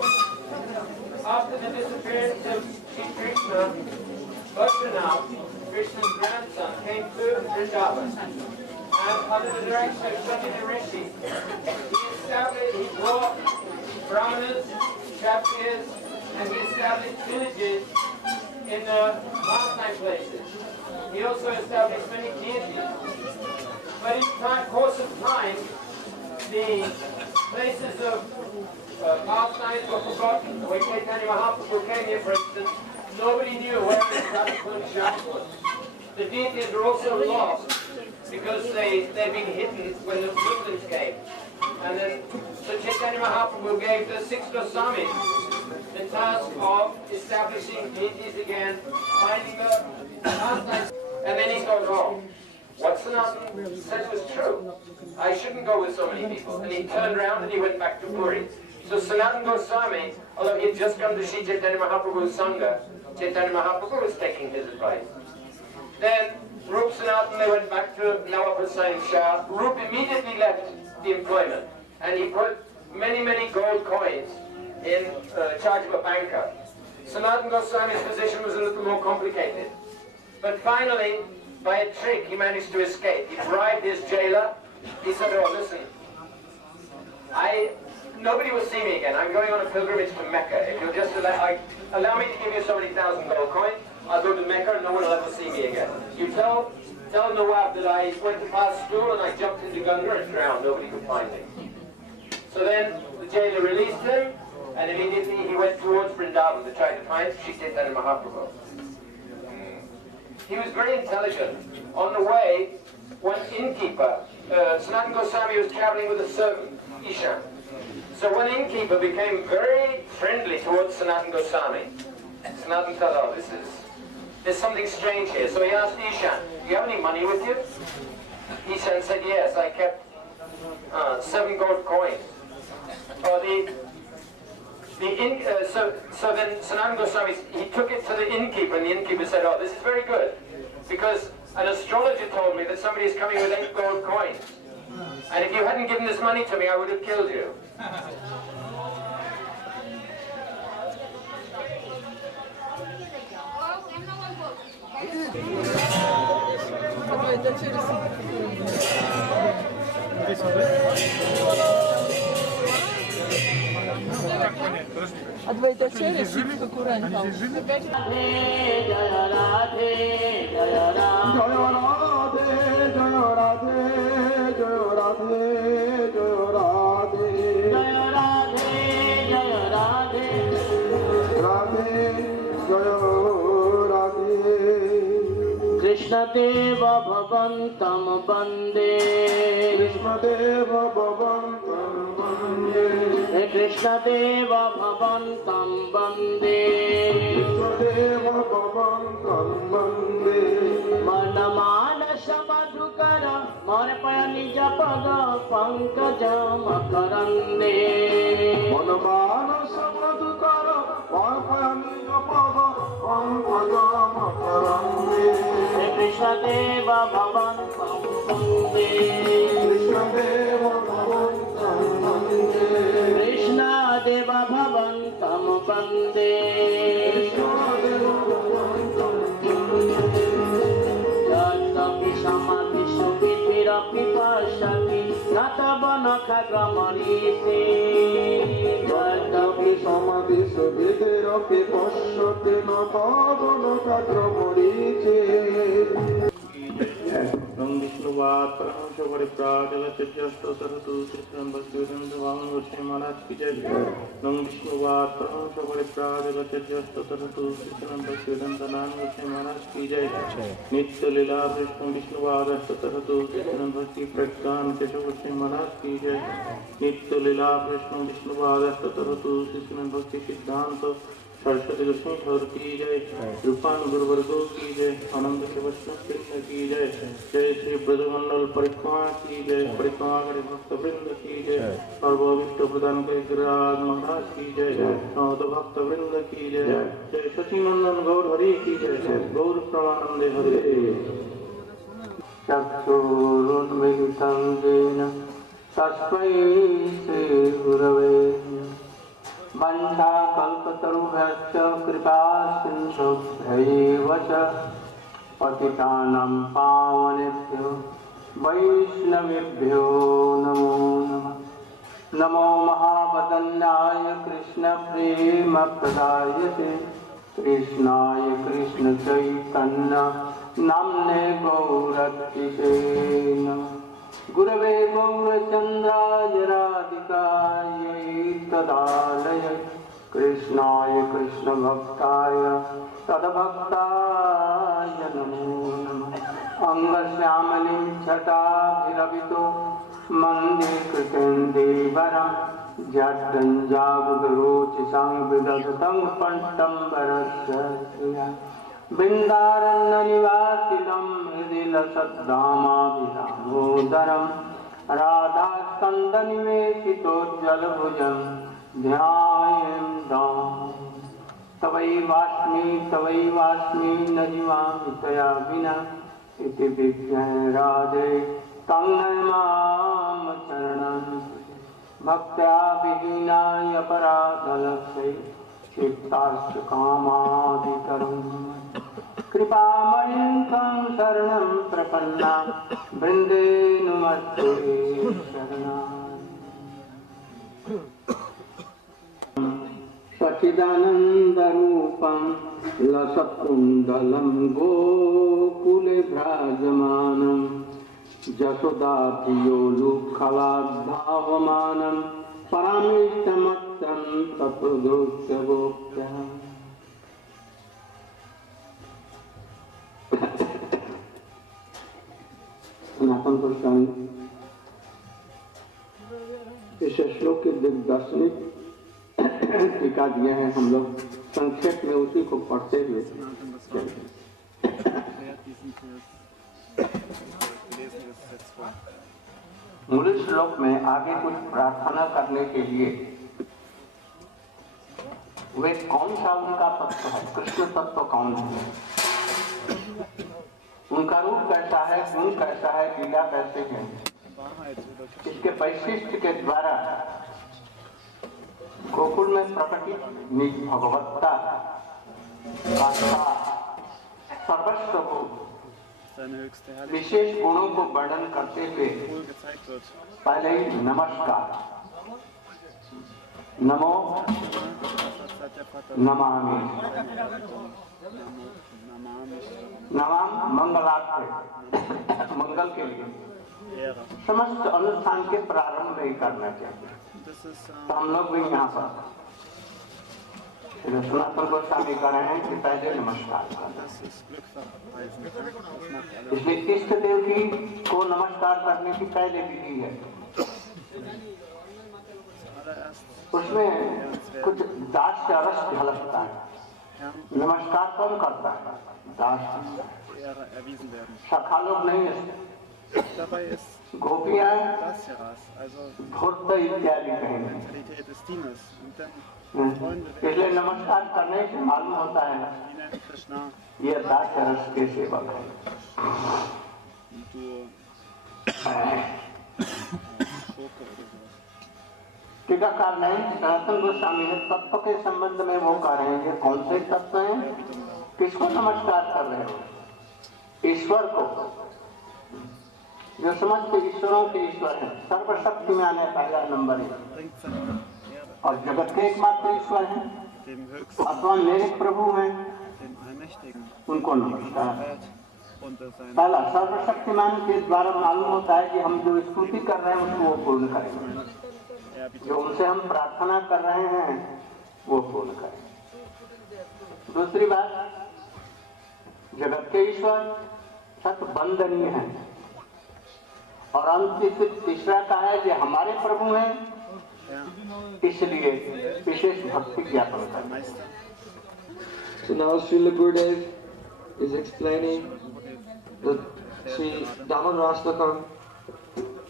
After the disappearance of Sri Krishna, Bhadranath, Krishna's grandson, came to Vrindavan, and under the direction of Satyajit Rishi, he brought brahmanas, kshatriyas, and he established villages in the pastime places. He also established many deities. But in the course of time, the places of pastimes were forgotten. When Chaitanya Mahaprabhu came here, for instance, nobody knew where the was. The deities were also lost because they'd been hidden when the Muslims came. And then so Chaitanya Mahaprabhu gave the 6 Goswamis the task of establishing deities again, finding the pastimes. And then he thought, oh, what Sanatana said was true. I shouldn't go with so many people. And he turned around and he went back to Puri. So Sanatana Goswami, although he had just come to see Chaitanya Mahaprabhu's Sangha, Chaitanya Mahaprabhu was taking his advice. Then Rup Sanatana, they went back to Nawab Hussain Shah. Rup immediately left the employment and he put many, many gold coins in charge of a banker. Sanatana Goswami's position was a little more complicated. But finally, by a trick, he managed to escape. He bribed his jailer. He said, oh, listen, nobody will see me again. I'm going on a pilgrimage to Mecca. If you'll just allow me to give you so many thousand gold coins, I'll go to Mecca and no one will ever see me again. You tell Nawab that I went to pass school and I jumped into Ganga and drowned. Nobody could find me. So then the jailer released him, and immediately he went towards Vrindavan to try to find Sri Chaitanya Mahaprabhu. He was very intelligent. On the way, one innkeeper, Sanatana Goswami was traveling with a servant, Ishan. So one innkeeper became very friendly towards Sanatana Goswami. Sanatana thought, oh, there's something strange here. So he asked Ishan, do you have any money with you? Ishan said, yes, I kept 7 gold coins. So then Sanatana Goswami, he took it to the innkeeper, and the innkeeper said, oh, this is very good, because an astrologer told me that somebody is coming with 8 gold coins, and if you hadn't given this money to me, I would have killed you. Подожди. Advaitacharya Shiva Kuran House. Krishnadev Bhavantam Bande Krishnadev Bhavantam Bande Krishnadev Bhavantam Bande Krishnadev Bhavantam Bande Manamana Madhukara Marpaya Nija Pada Pankajam Karande Manamana Madhukara Marpaya Nija Pada Pankajam Karande Krishna Deva Bhavantam Bande Krishna Deva Bhavantam Bande Krishna Deva Bhavantam Bande Krishna Deva Bhavantam Bande Yatapi Samadhi Subhirapi Pashati Natabana Khagramarisi Yatapi Samadhi Subhirapi Pashati Natabana Khagramarisi Nang Vishnuvat Paramsha Parikrama Saratu Srila Bhaktivedanta Narayan Maharaj ki jai. Nang Vishnuvat Paramsha Parikrama Saratu Srila Bhaktivedanta Narayan Maharaj ki jai. Nitya Lila Vishnu Vishnuvat Saratu Srila Bhakti Prakran Keshav Maharaj ki jai. Nitya Lila Vishnu Vishnuvat Saratu Srila Bhakti Siddhanta Saraswati Lakshmi ठौर की जय रूपान गुरुवर्गो की जय आनंद के वैष्णव की जय जय श्री ब्रज मंडल परिक्रमा की जय परिक्रमा करे भक्त वृंद की जय सर्वोविष्ट प्रदान के गिरिराज महाराज की जय नौद भक्त वृंद की जय जय सचिनंदन गौर हरि की जय गौर प्रमानंदे हरे चक्षुरुन्मिलितं येन तस्मै श्री गुरवे वंशाकल्पतरुभ्यश्च कृपा सिन्धुभ्यैव च पतितानां पावनेभ्यो वैष्णवेभ्यो नमो नमः नमो महावदन्याय कृष्णप्रेमप्रदायते कृष्णाय कृष्णचैतन्य नाम्ने गौरतिसे नमः गुरवे गौरचन्द्राय राधिकायै तदालये कृष्णाय कृष्णभक्ताय तद्भक्ताय नमो नमः अङ्गश्यामलिं छटाभिरवितो मन्दे कृतेन्दीवरं जड्डञ्जाबुदरोचिषं विदधतं पट्टम्बरस्य बिन्दारण्यनिवासितं हृदि लसद्धामाभिरामोदरं राधास्कन्दनिवेशितोज्ज्वलभुजं ध्यायेन्दां तवैवास्मि न जीवामि त्वया विना इति विज्ञाय राधे तं नमाम चरणं भक्त्या विहीनाय अपराधलक्षै चित्ताश्च कामादितरम् कृपामयं तं शरणं प्रपन्ना वृन्दे नुमस्ते सच्चिदानन्दरूपं लसत्कुण्डलं गोकुले भ्राजमानं जशोदाधियोलुखलाद्भावमानं परामिष्टमत्तं तत्त्वदोषगोप्यः सनातन गोस्वामी इस श्लोक के दिग्दर्शनिक टीका दिए हैं। हम लोग संक्षेप में उसी को पढ़ते हुए मूल श्लोक में आगे कुछ प्रार्थना करने के लिए वे कौन सा उनका तत्व है, कृष्ण तत्व कौन है, उनका रूप कैसा है, गुण कैसा है, लीला कैसे है, इसके वैशिष्ट के द्वारा गोकुल में प्रकटित निज भगवत्ता सर्वस्व को विशेष गुणों को वर्णन करते हुए पहले ही नमस्कार, नमो नमामि नमाम मंगलार्थ, मंगल के लिए समस्त अनुष्ठान के प्रारंभ नहीं करना चाहिए। तो हम लोग भी यहाँ पर सनातन गोस्वामी कर रहे हैं कि पहले नमस्कार करें। इसलिए इष्ट देव की को नमस्कार करने की पहले विधि है। उसमें कुछ दास का रस झलकता है। नमस्कार कौन करता है? दास। सखा लोग नहीं है, गोपियां धूर्त इत्यादि कहेंगे। इसलिए नमस्कार करने से मालूम होता है ये दास रस के सेवक है। टीकाकार नहीं, सनातन गोस्वामी है तत्व के संबंध में वो कह रहे हैं कौन से तत्व हैं, किसको नमस्कार कर रहे हो? ईश्वर को, जो समस्त ईश्वरों के ईश्वर है, सर्वशक्तिमान है, पहला नंबर है, और जगत के एकमात्र ईश्वर है अथवा मेरे प्रभु हैं, उनको नमस्कार। पहला सर्वशक्तिमान के द्वारा मालूम होता है कि हम जो स्तुति कर रहे हैं उसको वो पूर्ण करेंगे, जो उनसे हम प्रार्थना कर रहे हैं वो पूर्ण करें। दूसरी बात, जगत के ईश्वर सत वंदनीय है, और अंत तीसरा का है कि हमारे प्रभु हैं, इसलिए विशेष भक्ति ज्ञापन करना। So now Srila Gurudev is explaining the Sri Daman Rastakam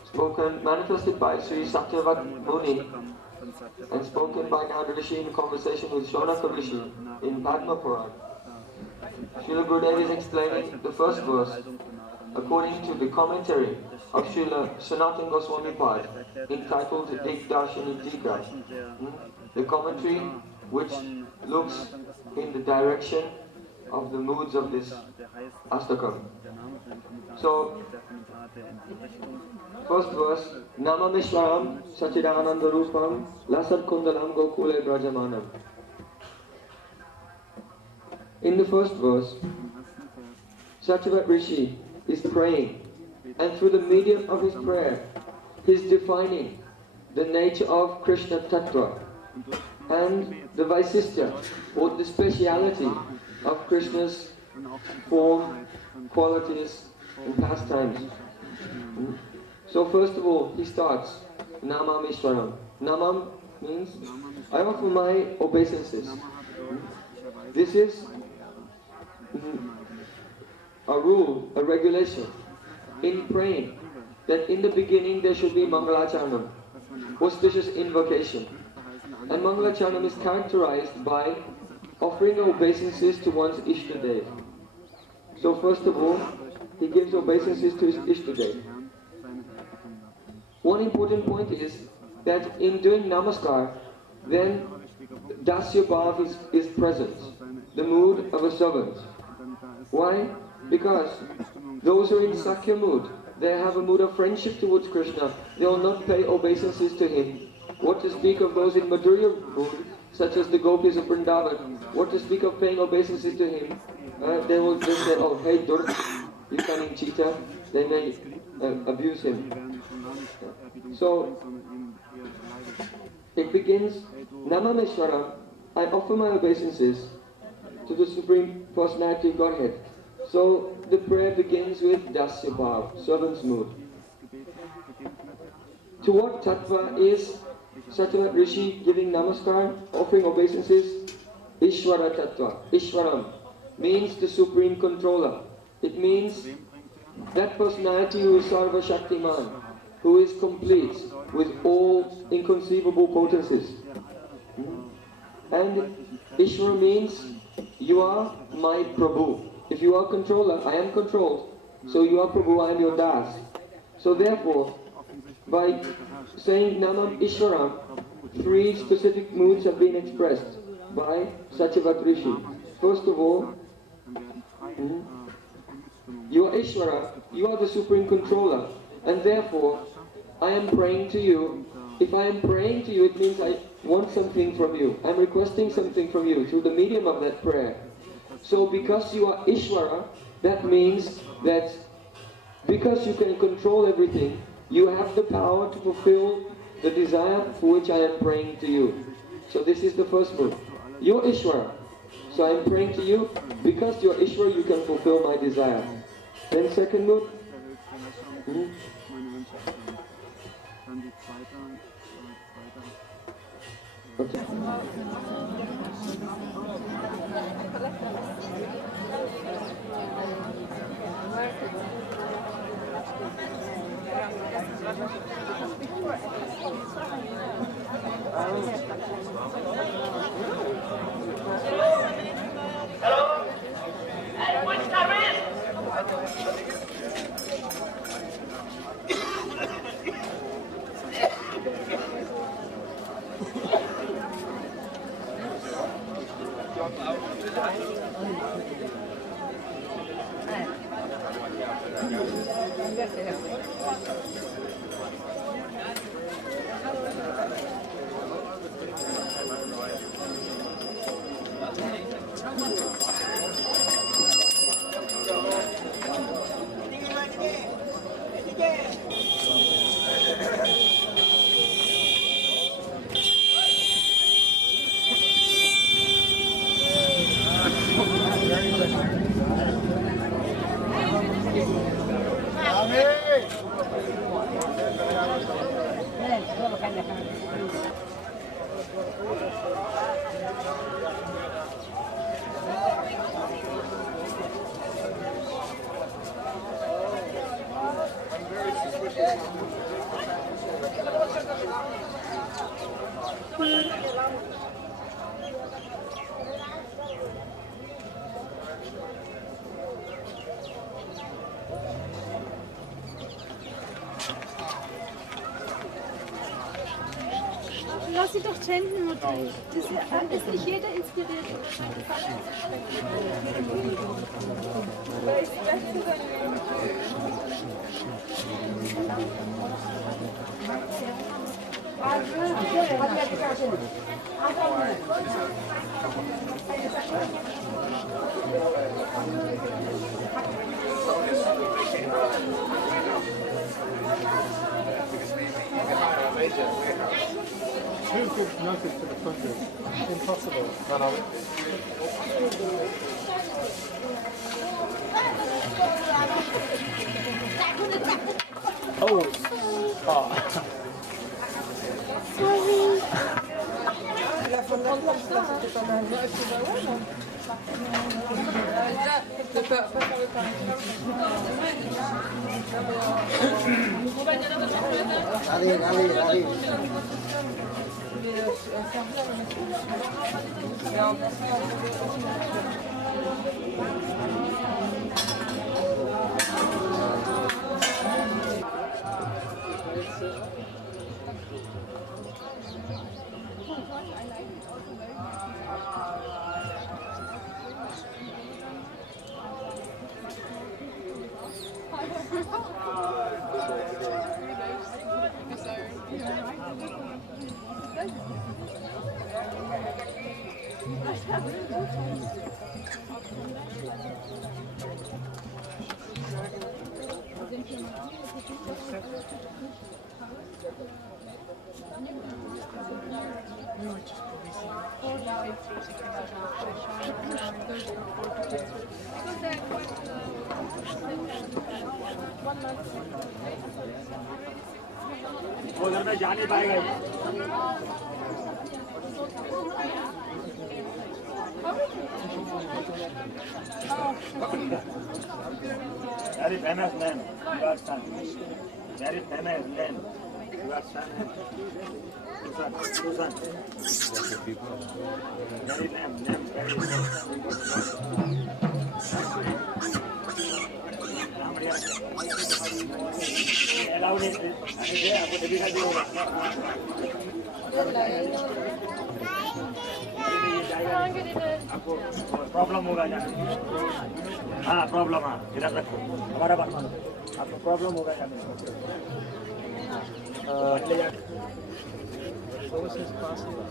spoken, manifested by Sri Satyavat Muni and spoken by Nanda Rishi in conversation with Shonaka Rishi in Padma Puran. Srila Gurudev is explaining the first verse according to the commentary of Srila Sanatana Goswami Pad entitled Ekdashani Tika, the commentary which looks in the direction of the moods of this Astakam. So, first verse, Namamishwaram Sachidananda Rupam Lasad Kundalam Gokule Brajamanam. In the first verse, Satyavat Rishi is praying, and through the medium of his prayer, he is defining the nature of Krishna Tattva and the Vaisistya, or the speciality of Krishna's form, qualities and pastimes. So first of all, he starts, Namam Ishwaram. Namam means, I offer my obeisances. This is a rule, a regulation in praying, that in the beginning there should be Mangalacharanam, auspicious invocation. And Mangalacharanam is characterized by offering obeisances to one's Ishtadev. So first of all, he gives obeisances to his Ishtadev. One important point is that in doing Namaskar, then Dasya Bhav is present, the mood of a servant. Why? Because those who are in Sakya mood, they have a mood of friendship towards Krishna. They will not pay obeisances to him. What to speak of those in Madhurya mood, such as the gopis of Vrindavan? What to speak of paying obeisances to him? They will just say, oh, hey Durg, you cunning cheater. They may abuse him. So, it begins, Namameshwaram, I offer my obeisances to the Supreme Personality of Godhead. So the prayer begins with Dasya Bhav, servant's mood. To what tattva is Satyavat Rishi giving namaskar, offering obeisances? Ishvara tattva. Ishvaram means the supreme controller. It means that personality who is Sarva Shaktiman, who is complete with all inconceivable potencies. And Ishvara means you are my Prabhu. If you are controller, I am controlled. So you are Prabhu, I am your Das. So therefore, by saying Namam Ishwaram, 3 specific moods have been expressed by Satyavat Rishi. First of all, you are Ishwara, you are the supreme controller, and therefore I am praying to you. If I am praying to you, it means want something from you. I'm requesting something from you through the medium of that prayer. So because you are Ishvara, that means that because you can control everything, you have the power to fulfill the desire for which I am praying to you. So this is the first move. You're Ishvara. So I'm praying to you, because you're Ishvara, you can fulfill my desire. Then second move. Okay. Lass sie doch chanten, Mutter. Ist nicht jeder inspiriert. Too good notice for the country. Impossible. No. Oh! Oh. Sorry. Allez. उधर में जा नहीं पाएगा Very famous man, your son. Very famous man, your son. Susan. Very name, very allow it. आपको problem होगा जाने हाँ problem हाँ इधर रखो हमारा बात मानो आपको प्रॉब्लम होगा जाने What was his class about?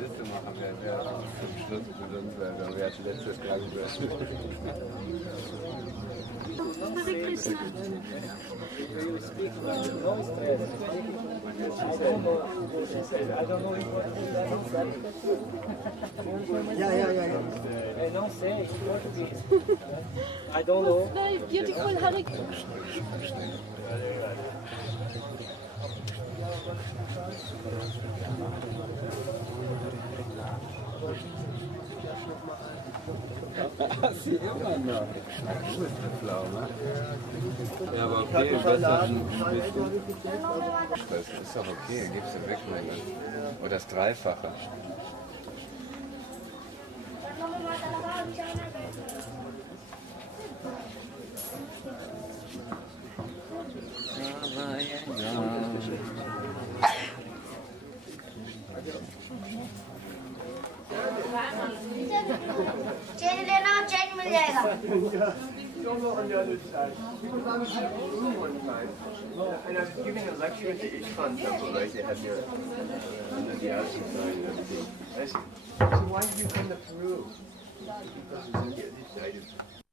Liste machen, wer zum Schluss bestimmt wäre, wer als letztes dran wird. Hare Krishna. I don't say Portuguese. I don't know. Very beautiful Hare Sie immer noch. Du bist eine Pflaume. Ja, aber okay, besser ein bisschen. Das ist doch okay, gibst du weg, mein Gott. Oder das Dreifache. Chain लेना हो chain मिल जाएगा Don't go on the other side. Because I was in a room one time, and I was giving a lecture at the Ishkan temple, right? They had their under the outside and everything. I said, so why did you come to Peru? Because it was India. I just